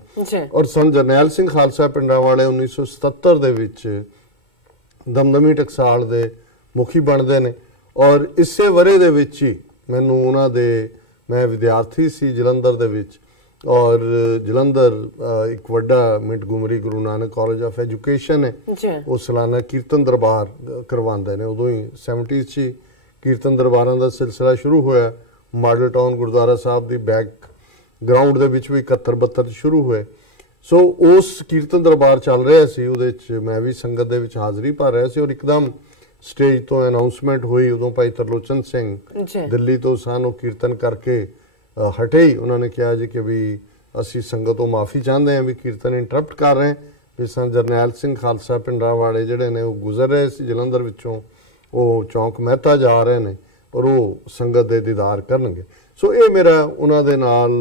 ਔਰ ਸੰਤ ਜਰਨੈਲ ਸਿੰਘ ਖਾਲਸਾ ਪਿੰਡਾਂ ਵਾਲੇ 1977 ਦੇ ਵਿੱਚ ਦਮਦਮੀ ਟਕਸਾਲ ਦੇ ਮੁਖੀ ਬਣਦੇ ਨੇ ਔਰ ਇਸੇ ਵਰੇ ਦੇ ਵਿੱਚ ਹੀ ਮੈਨੂੰ ਉਹਨਾਂ ਦੇ, ਮੈਂ ਵਿਦਿਆਰਥੀ ਸੀ ਜਲੰਧਰ ਦੇ ਵਿੱਚ ਔਰ ਜਲੰਧਰ ਇੱਕ ਵੱਡਾ Montgomery Guru Nanak college of education ਹੈ, ਉਹ ਸਾਲਾਨਾ ਕੀਰਤਨ ਦਰਬਾਰ ਕਰਵਾਉਂਦੇ ਨੇ। ਉਦੋਂ ਹੀ 70s 'ਚ ਕੀਰਤਨ ਦਰਬਾਰਾਂ ਦਾ ਸਿਲਸਿਲਾ ਸ਼ੁਰੂ ਹੋਇਆ। ਮਾਡਲ ਟਾਊਨ ਗੁਰਦੁਆਰਾ ਸਾਹਿਬ ਦੀ ਬੈਕ ਗਰਾਊਂਡ ਦੇ ਵਿੱਚ ਵੀ 71-72 ਸ਼ੁਰੂ ਹੋਏ। ਸੋ ਉਸ ਕੀਰਤਨ ਦਰਬਾਰ ਚੱਲ ਰਿਹਾ ਸੀ, ਉਹਦੇ 'ਚ ਮੈਂ ਵੀ ਸੰਗਤ ਦੇ ਵਿੱਚ ਹਾਜ਼ਰੀ ਭਰ ਰਿਹਾ ਸੀ ਔਰ ਇੱਕਦਮ ਸਟੇਜ ਤੋਂ ਅਨਾਉਂਸਮੈਂਟ ਹੋਈ। ਉਦੋਂ ਭਾਈ ਤਰਲੋਚਨ ਸਿੰਘ ਦਿੱਲੀ ਤੋਂ ਸਨ, ਉਹ ਕੀਰਤਨ ਕਰਕੇ ਹਟੇ ਹੀ। ਉਹਨਾਂ ਨੇ ਕਿਹਾ ਜੀ ਕਿ ਵੀ ਅਸੀਂ ਸੰਗਤ ਤੋਂ ਮਾਫੀ ਚਾਹੁੰਦੇ ਹਾਂ ਵੀ ਕੀਰਤਨ ਇੰਟਰਪਟ ਕਰ ਰਹੇ, ਵੀ ਸੰਤ ਜਰਨੈਲ ਸਿੰਘ ਖਾਲਸਾ ਪਿੰਡਾਂ ਵਾਲੇ ਜਿਹੜੇ ਨੇ ਉਹ ਗੁਜ਼ਰ ਰਹੇ ਸੀ ਜਲੰਧਰ ਵਿੱਚੋਂ, ਉਹ ਚੌਂਕ ਮਹਿਤਾ ਜਾ ਰਹੇ ਨੇ ਔਰ ਉਹ ਸੰਗਤ ਦੇ ਦੀਦਾਰ ਕਰਨਗੇ। ਸੋ ਇਹ ਮੇਰਾ ਉਹਨਾਂ ਦੇ ਨਾਲ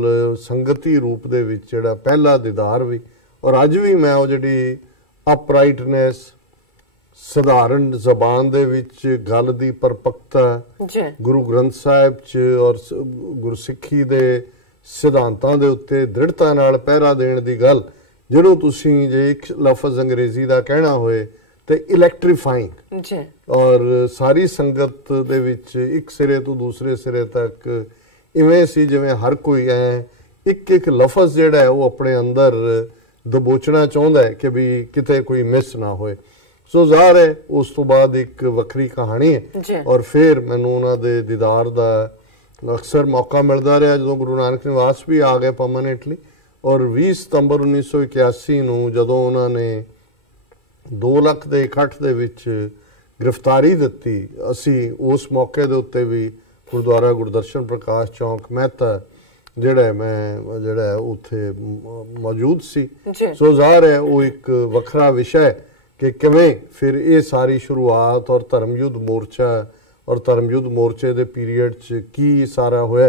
ਸੰਗਤੀ ਰੂਪ ਦੇ ਵਿੱਚ ਜਿਹੜਾ ਪਹਿਲਾ ਦੀਦਾਰ ਵੀ, ਔਰ ਅੱਜ ਵੀ ਮੈਂ ਉਹ ਜਿਹੜੀ ਅਪਰਾਈਟਨੈਸ, ਸਧਾਰਨ ਜ਼ਬਾਨ ਦੇ ਵਿੱਚ ਗੱਲ ਦੀ ਪਰਪੱਕਤਾ, ਗੁਰੂ ਗ੍ਰੰਥ ਸਾਹਿਬ 'ਚ ਔਰ ਗੁਰਸਿੱਖੀ ਦੇ ਸਿਧਾਂਤਾਂ ਦੇ ਉੱਤੇ ਦ੍ਰਿੜਤਾ ਨਾਲ ਪਹਿਰਾ ਦੇਣ ਦੀ ਗੱਲ, ਜਿਹਨੂੰ ਤੁਸੀਂ ਜੇ ਇੱਕ ਲਫ਼ਜ਼ ਅੰਗਰੇਜ਼ੀ ਦਾ ਕਹਿਣਾ ਹੋਏ ਤੇ ਇਲੈਕਟ੍ਰੀਫਾਈਂਗ, ਔਰ ਸਾਰੀ ਸੰਗਤ ਦੇ ਵਿੱਚ ਇੱਕ ਸਿਰੇ ਤੋਂ ਦੂਸਰੇ ਸਿਰੇ ਤੱਕ ਇਵੇਂ ਸੀ ਜਿਵੇਂ ਹਰ ਕੋਈ ਐ ਇੱਕ ਲਫ਼ਜ਼ ਜਿਹੜਾ ਹੈ ਉਹ ਆਪਣੇ ਅੰਦਰ ਦਬੋਚਣਾ ਚਾਹੁੰਦਾ ਹੈ ਕਿ ਵੀ ਕਿਤੇ ਕੋਈ ਮਿਸ ਨਾ ਹੋਏ। ਸੋ ਜ਼ਾਹਰ ਹੈ ਉਸ ਤੋਂ ਬਾਅਦ ਇੱਕ ਵੱਖਰੀ ਕਹਾਣੀ ਹੈ ਔਰ ਫਿਰ ਮੈਨੂੰ ਉਹਨਾਂ ਦੇ ਦੀਦਾਰ ਦਾ ਅਕਸਰ ਮੌਕਾ ਮਿਲਦਾ ਰਿਹਾ ਜਦੋਂ ਗੁਰੂ ਨਾਨਕ ਨਿਵਾਸ ਵੀ ਆ ਗਏ ਪਰਮਾਨੈਂਟਲੀ। ਔਰ 20 ਸਤੰਬਰ 1981 ਨੂੰ ਜਦੋਂ ਉਹਨਾਂ ਨੇ 2 ਲੱਖ ਦੇ ਇਕੱਠ ਦੇ ਵਿੱਚ ਗ੍ਰਿਫਤਾਰੀ ਦਿੱਤੀ, ਅਸੀਂ ਉਸ ਮੌਕੇ ਦੇ ਉੱਤੇ ਵੀ ਗੁਰਦੁਆਰਾ ਗੁਰਦਰਸ਼ਨ ਪ੍ਰਕਾਸ਼ ਚੌਂਕ ਮਹਿਤਾ ਜਿਹੜਾ ਉੱਥੇ ਮੌਜੂਦ ਸੀ। ਸੋ ਜ਼ਾਹਰ ਹੈ ਉਹ ਇੱਕ ਵੱਖਰਾ ਵਿਸ਼ਾ ਹੈ ਕਿ ਕਿਵੇਂ ਫਿਰ ਇਹ ਸਾਰੀ ਸ਼ੁਰੂਆਤ ਔਰ ਧਰਮਯੁੱਧ ਮੋਰਚਾ ਔਰ ਧਰਮਯੁੱਧ ਮੋਰਚੇ ਦੇ ਪੀਰੀਅਡ 'ਚ ਕੀ ਸਾਰਾ ਹੋਇਆ।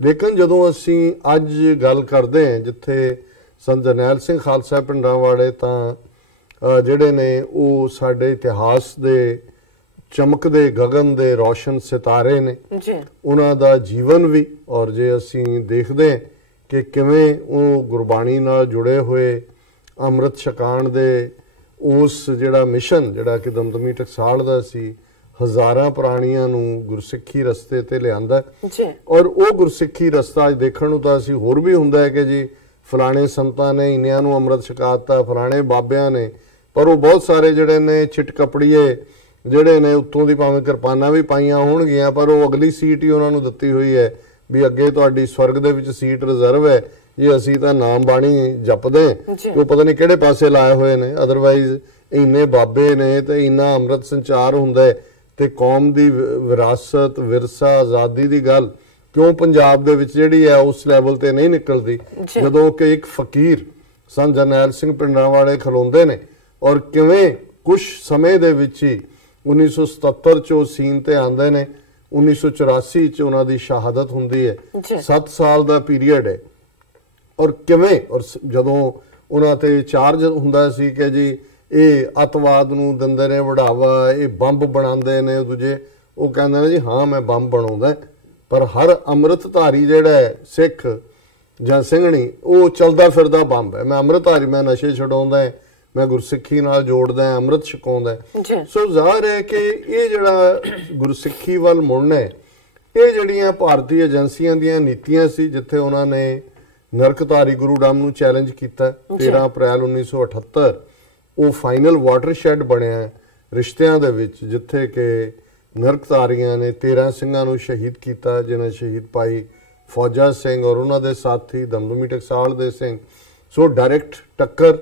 ਲੇਕਿਨ ਜਦੋਂ ਅਸੀਂ ਅੱਜ ਗੱਲ ਕਰਦੇ ਹਾਂ ਜਿੱਥੇ ਸੰਤ ਜਰਨੈਲ ਸਿੰਘ ਖਾਲਸਾ ਪਿੰਡਾਂ ਵਾਲੇ ਤਾਂ ਜਿਹੜੇ ਨੇ ਉਹ ਸਾਡੇ ਇਤਿਹਾਸ ਦੇ ਚਮਕਦੇ ਗਗਨ ਦੇ ਰੌਸ਼ਨ ਸਿਤਾਰੇ ਨੇ, ਉਹਨਾਂ ਦਾ ਜੀਵਨ ਵੀ, ਔਰ ਜੇ ਅਸੀਂ ਦੇਖਦੇ ਹਾਂ ਕਿ ਕਿਵੇਂ ਉਹ ਗੁਰਬਾਣੀ ਨਾਲ ਜੁੜੇ ਹੋਏ ਅੰਮ੍ਰਿਤ ਛਕਾਣ ਦੇ ਉਸ ਜਿਹੜਾ ਮਿਸ਼ਨ ਜਿਹੜਾ ਕਿ ਦਮਦਮੀ ਟਕਸਾਲ ਦਾ ਸੀ, ਹਜ਼ਾਰਾਂ ਪ੍ਰਾਣੀਆਂ ਨੂੰ ਗੁਰਸਿੱਖੀ ਰਸਤੇ ਤੇ ਲਿਆਂਦਾ। ਔਰ ਉਹ ਗੁਰਸਿੱਖੀ ਰਸਤਾ ਅੱਜ ਦੇਖਣ ਨੂੰ ਤਾਂ ਅਸੀਂ ਹੋਰ ਵੀ ਹੁੰਦਾ ਹੈ ਕਿ ਜੀ ਫਲਾਣੇ ਸੰਤਾਂ ਨੇ ਇੰਨਿਆਂ ਨੂੰ ਅੰਮ੍ਰਿਤ ਛਕਾਤਾ, ਫਲਾਣੇ ਬਾਬਿਆਂ ਨੇ, ਪਰ ਉਹ ਬਹੁਤ ਸਾਰੇ ਜਿਹੜੇ ਨੇ ਚਿੱਟ ਕਪੜੀਏ ਜਿਹੜੇ ਨੇ ਉੱਤੋਂ ਦੀ ਭਾਵੇਂ ਕਿਰਪਾਨਾਂ ਵੀ ਪਾਈਆਂ ਹੋਣਗੀਆਂ ਪਰ ਉਹ ਅਗਲੀ ਸੀਟ ਹੀ ਉਹਨਾਂ ਨੂੰ ਦਿੱਤੀ ਹੋਈ ਹੈ ਵੀ ਅੱਗੇ ਤੁਹਾਡੀ ਸਵਰਗ ਦੇ ਵਿੱਚ ਸੀਟ ਰਿਜ਼ਰਵ ਹੈ ਜੀ, ਅਸੀਂ ਤਾਂ ਨਾਮ ਬਾਣੀ ਜਪਦੇ ਉਹ ਪਤਾ ਨਹੀਂ ਕਿਹੜੇ ਪਾਸੇ ਲਾਏ ਹੋਏ ਨੇ। ਅਦਰਵਾਈਜ਼ ਇੰਨੇ ਬਾਬੇ ਨੇ ਤੇ ਇੰਨਾ ਅੰਮ੍ਰਿਤ ਸੰਚਾਰ ਹੁੰਦਾ ਹੈ ਤੇ ਕੌਮ ਦੀ ਵਿਰਾਸਤ, ਵਿਰਸਾ, ਆਜ਼ਾਦੀ ਦੀ ਗੱਲ ਕਿਉਂ ਪੰਜਾਬ ਦੇ ਵਿੱਚ ਜਿਹੜੀ ਹੈ ਉਸ ਲੈਵਲ ਤੇ ਨਹੀਂ ਨਿਕਲਦੀ, ਜਦੋਂ ਕਿ ਇੱਕ ਫਕੀਰ ਸੰਤ ਜਰਨੈਲ ਸਿੰਘ ਪਿੰਡਾਂ ਵਾਲੇ ਖਲੋਂਦੇ ਨੇ ਔਰ ਕਿਵੇਂ ਕੁਝ ਸਮੇਂ ਦੇ ਵਿੱਚ ਹੀ 1977 ਚ ਉਹ ਸੀਨ ਤੇ ਆਉਂਦੇ ਨੇ, 1984 ਚ ਉਹਨਾਂ ਦੀ ਸ਼ਹਾਦਤ ਹੁੰਦੀ ਹੈ। 7 ਸਾਲ ਦਾ ਪੀਰੀਅਡ ਹੈ ਔਰ ਕਿਵੇਂ, ਔਰ ਜਦੋਂ ਉਹਨਾਂ ਤੇ ਚਾਰਜ ਹੁੰਦਾ ਸੀ ਕਿ ਜੀ ਇਹ ਅੱਤਵਾਦ ਨੂੰ ਦਿੰਦੇ ਨੇ ਵਢਾਵਾ, ਇਹ ਬੰਬ ਬਣਾਉਂਦੇ ਨੇ ਦੂਜੇ, ਉਹ ਕਹਿੰਦੇ ਨੇ ਜੀ ਹਾਂ ਮੈਂ ਬੰਬ ਬਣਾਉਂਦਾ, ਪਰ ਹਰ ਅੰਮ੍ਰਿਤਧਾਰੀ ਜਿਹੜਾ ਹੈ ਸਿੱਖ ਜਾਂ ਸਿੰਘਣੀ ਉਹ ਚਲਦਾ ਫਿਰਦਾ ਬੰਬ ਹੈ। ਮੈਂ ਅੰਮ੍ਰਿਤਧਾਰੀ, ਮੈਂ ਨਸ਼ੇ ਛਡਾਉਂਦਾ ਹੈ, ਮੈਂ ਗੁਰਸਿੱਖੀ ਨਾਲ ਜੋੜਦਾ, ਅੰਮ੍ਰਿਤ ਛਕਾਉਂਦਾ। ਸੋ ਜ਼ਾਹਰ ਹੈ ਕਿ ਇਹ ਜਿਹੜਾ ਗੁਰਸਿੱਖੀ ਵੱਲ ਮੁੜਨਾ ਹੈ, ਇਹ ਜਿਹੜੀਆਂ ਭਾਰਤੀ ਏਜੰਸੀਆਂ ਦੀਆਂ ਨੀਤੀਆਂ ਸੀ, ਜਿੱਥੇ ਉਹਨਾਂ ਨੇ ਨਰਕਧਾਰੀ ਗੁਰੂਡਮ ਨੂੰ ਚੈਲੰਜ ਕੀਤਾ 13 ਅਪ੍ਰੈਲ 1978, ਉਹ ਫਾਈਨਲ ਵਾਟਰਸ਼ੈਡ ਬਣਿਆ ਰਿਸ਼ਤਿਆਂ ਦੇ ਵਿੱਚ, ਜਿੱਥੇ ਕਿ ਨਰਕਧਾਰੀਆਂ ਨੇ 13 ਸਿੰਘਾਂ ਨੂੰ ਸ਼ਹੀਦ ਕੀਤਾ, ਜਿਨ੍ਹਾਂ ਸ਼ਹੀਦ ਭਾਈ ਫੌਜਾ ਸਿੰਘ ਔਰ ਉਹਨਾਂ ਦੇ ਸਾਥੀ ਦਮਦਮੀ ਟਕਸਾਲ ਦੇ ਸਿੰਘ। ਸੋ ਡਾਇਰੈਕਟ ਟੱਕਰ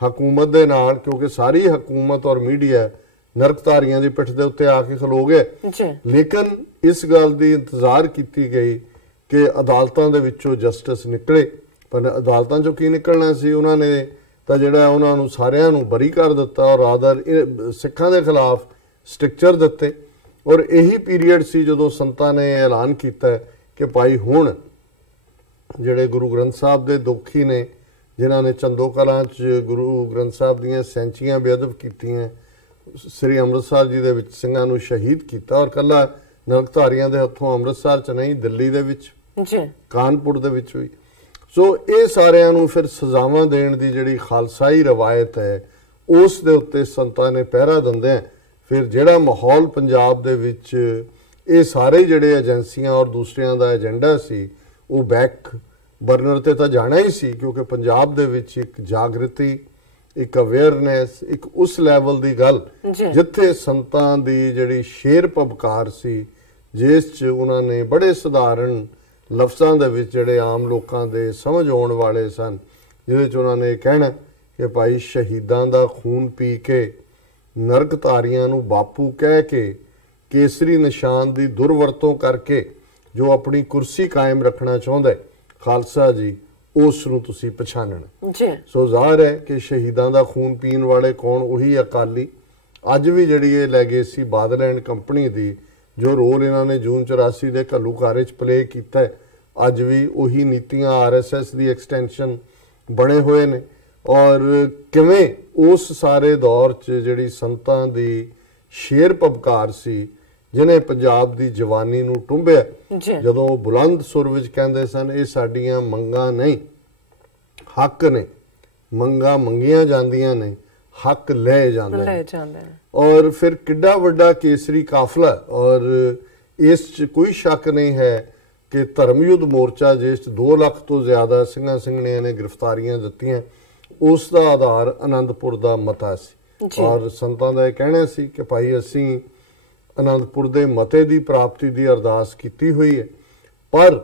ਹਕੂਮਤ ਦੇ ਨਾਲ, ਕਿਉਂਕਿ ਸਾਰੀ ਹਕੂਮਤ ਔਰ ਮੀਡੀਆ ਨਰਕਧਾਰੀਆਂ ਦੀ ਪਿੱਠ ਦੇ ਉੱਤੇ ਆ ਕੇ ਖਲੋ ਗਏ। ਲੇਕਿਨ ਇਸ ਗੱਲ ਦੀ ਇੰਤਜ਼ਾਰ ਕੀਤੀ ਗਈ ਕਿ ਅਦਾਲਤਾਂ ਦੇ ਵਿੱਚੋਂ ਜਸਟਿਸ ਨਿਕਲੇ, ਪਰ ਅਦਾਲਤਾਂ ਚੋਂ ਕੀ ਨਿਕਲਣਾ ਸੀ? ਉਹਨਾਂ ਨੇ ਤਾਂ ਜਿਹੜਾ ਉਹਨਾਂ ਨੂੰ ਸਾਰਿਆਂ ਨੂੰ ਬਰੀ ਕਰ ਦਿੱਤਾ ਔਰ ਆਦਰ ਸਿੱਖਾਂ ਦੇ ਖਿਲਾਫ ਸਟ੍ਰਿਕਚਰ ਦਿੱਤੇ। ਔਰ ਇਹੀ ਪੀਰੀਅਡ ਸੀ ਜਦੋਂ ਸੰਤਾਂ ਨੇ ਐਲਾਨ ਕੀਤਾ ਕਿ ਭਾਈ ਹੁਣ ਜਿਹੜੇ ਗੁਰੂ ਗ੍ਰੰਥ ਸਾਹਿਬ ਦੇ ਦੋਖੀ ਨੇ, ਜਿਨ੍ਹਾਂ ਨੇ ਚੰਦੋ ਕਲਾਂ 'ਚ ਗੁਰੂ ਗ੍ਰੰਥ ਸਾਹਿਬ ਦੀਆਂ ਸੈਂਚੀਆਂ ਬੇਅਦਬ ਕੀਤੀਆਂ, ਸ੍ਰੀ ਅੰਮ੍ਰਿਤਸਰ ਜੀ ਦੇ ਵਿੱਚ ਸਿੰਘਾਂ ਨੂੰ ਸ਼ਹੀਦ ਕੀਤਾ, ਔਰ ਕੱਲਾ ਨਰਕਧਾਰੀਆਂ ਦੇ ਹੱਥੋਂ ਅੰਮ੍ਰਿਤਸਰ 'ਚ ਨਹੀਂ, ਦਿੱਲੀ ਦੇ ਵਿੱਚ, ਕਾਨਪੁਰ ਦੇ ਵਿੱਚ ਵੀ। ਸੋ ਇਹ ਸਾਰਿਆਂ ਨੂੰ ਫਿਰ ਸਜ਼ਾਵਾਂ ਦੇਣ ਦੀ ਜਿਹੜੀ ਖਾਲਸਾਈ ਰਵਾਇਤ ਹੈ, ਉਸ ਦੇ ਉੱਤੇ ਸੰਤਾਂ ਨੇ ਪਹਿਰਾ ਦਿੰਦੇ। ਫਿਰ ਜਿਹੜਾ ਮਾਹੌਲ ਪੰਜਾਬ ਦੇ ਵਿੱਚ ਇਹ ਸਾਰੇ ਜਿਹੜੇ ਏਜੰਸੀਆਂ ਔਰ ਦੂਸਰਿਆਂ ਦਾ ਏਜੰਡਾ ਸੀ, ਉਹ ਬੈਕ ਬਰਨਰ ਤੇ ਤਾਂ ਜਾਣਾ ਹੀ ਸੀ, ਕਿਉਂਕਿ ਪੰਜਾਬ ਦੇ ਵਿੱਚ ਇੱਕ ਜਾਗਰਤੀ, ਇੱਕ ਅਵੇਅਰਨੈਸ, ਇੱਕ ਉਸ ਲੈਵਲ ਦੀ ਗੱਲ ਜਿੱਥੇ ਸੰਤਾਂ ਦੀ ਜਿਹੜੀ ਸ਼ੇਰ ਪਬਕਾਰ ਸੀ, ਜਿਸ 'ਚ ਉਹਨਾਂ ਨੇ ਬੜੇ ਸਧਾਰਨ ਲਫ਼ਜ਼ਾਂ ਦੇ ਵਿੱਚ ਜਿਹੜੇ ਆਮ ਲੋਕਾਂ ਦੇ ਸਮਝ ਆਉਣ ਵਾਲੇ ਸਨ, ਜਿਹਦੇ 'ਚ ਉਹਨਾਂ ਨੇ ਕਹਿਣਾ ਕਿ ਭਾਈ ਸ਼ਹੀਦਾਂ ਦਾ ਖੂਨ ਪੀ ਕੇ, ਨਰਕਧਾਰੀਆਂ ਨੂੰ ਬਾਪੂ ਕਹਿ ਕੇ, ਕੇਸਰੀ ਨਿਸ਼ਾਨ ਦੀ ਦੁਰਵਰਤੋਂ ਕਰਕੇ ਜੋ ਆਪਣੀ ਕੁਰਸੀ ਕਾਇਮ ਰੱਖਣਾ ਚਾਹੁੰਦਾ ਖਾਲਸਾ ਜੀ, ਉਸ ਨੂੰ ਤੁਸੀਂ ਪਛਾਣਨਾ। ਸੋ ਜ਼ਾਹਰ ਹੈ ਕਿ ਸ਼ਹੀਦਾਂ ਦਾ ਖੂਨ ਪੀਣ ਵਾਲੇ ਕੌਣ? ਉਹੀ ਅਕਾਲੀ। ਅੱਜ ਵੀ ਜਿਹੜੀ ਇਹ ਲੈਗੇਸੀ ਬਾਦਲ ਐਂਡ ਕੰਪਨੀ ਦੀ, ਜੋ ਰੋਲ ਇਹਨਾਂ ਨੇ ਜੂਨ 84 ਦੇ ਘੱਲੂਘਾਰੇ 'ਚ ਪਲੇ ਕੀਤਾ ਹੈ, ਅੱਜ ਵੀ ਉਹੀ ਨੀਤੀਆਂ RSS ਦੀ ਐਕਸਟੈਂਸ਼ਨ ਬਣੇ ਹੋਏ ਨੇ। ਔਰ ਕਿਵੇਂ ਉਸ ਸਾਰੇ ਦੌਰ 'ਚ ਜਿਹੜੀ ਸੰਤਾਂ ਦੀ ਸ਼ੇਰ ਪਬਕਾਰ ਸੀ, ਜਿਹਨੇ ਪੰਜਾਬ ਦੀ ਜਵਾਨੀ ਨੂੰ ਟੁੰਬਿਆ, ਜਦੋਂ ਬੁਲੰਦ ਸੁਰ ਵਿੱਚ ਕਹਿੰਦੇ ਸਨ, ਇਹ ਸਾਡੀਆਂ ਮੰਗਾਂ ਨਹੀਂ, ਹੱਕ ਨੇ, ਮੰਗਾਂ ਮੰਗੀਆਂ ਜਾਂਦੀਆਂ ਨੇ, ਹੱਕ ਲੈ ਜਾਂਦੇ ਨੇ। ਔਰ ਫਿਰ ਕਿੱਡਾ ਵੱਡਾ ਕੇਸਰੀ ਕਾਫਲਾ। ਔਰ ਇਸ 'ਚ ਕੋਈ ਸ਼ੱਕ ਨਹੀਂ ਹੈ ਕਿ ਧਰਮ ਯੁੱਧ ਮੋਰਚਾ, ਜਿਸ 'ਚ 2 ਲੱਖ ਤੋਂ ਜ਼ਿਆਦਾ ਸਿੰਘਾਂ ਸਿੰਘਣੀਆਂ ਨੇ ਗ੍ਰਿਫਤਾਰੀਆਂ ਦਿੱਤੀਆਂ, ਉਸ ਦਾ ਆਧਾਰ ਆਨੰਦਪੁਰ ਦਾ ਮਤਾ ਸੀ। ਔਰ ਸੰਤਾਂ ਦਾ ਇਹ ਕਹਿਣਾ ਸੀ ਕਿ ਭਾਈ ਅਸੀਂ ਆਨੰਦਪੁਰ ਦੇ ਮਤੇ ਦੀ ਪ੍ਰਾਪਤੀ ਦੀ ਅਰਦਾਸ ਕੀਤੀ ਹੋਈ ਹੈ, ਪਰ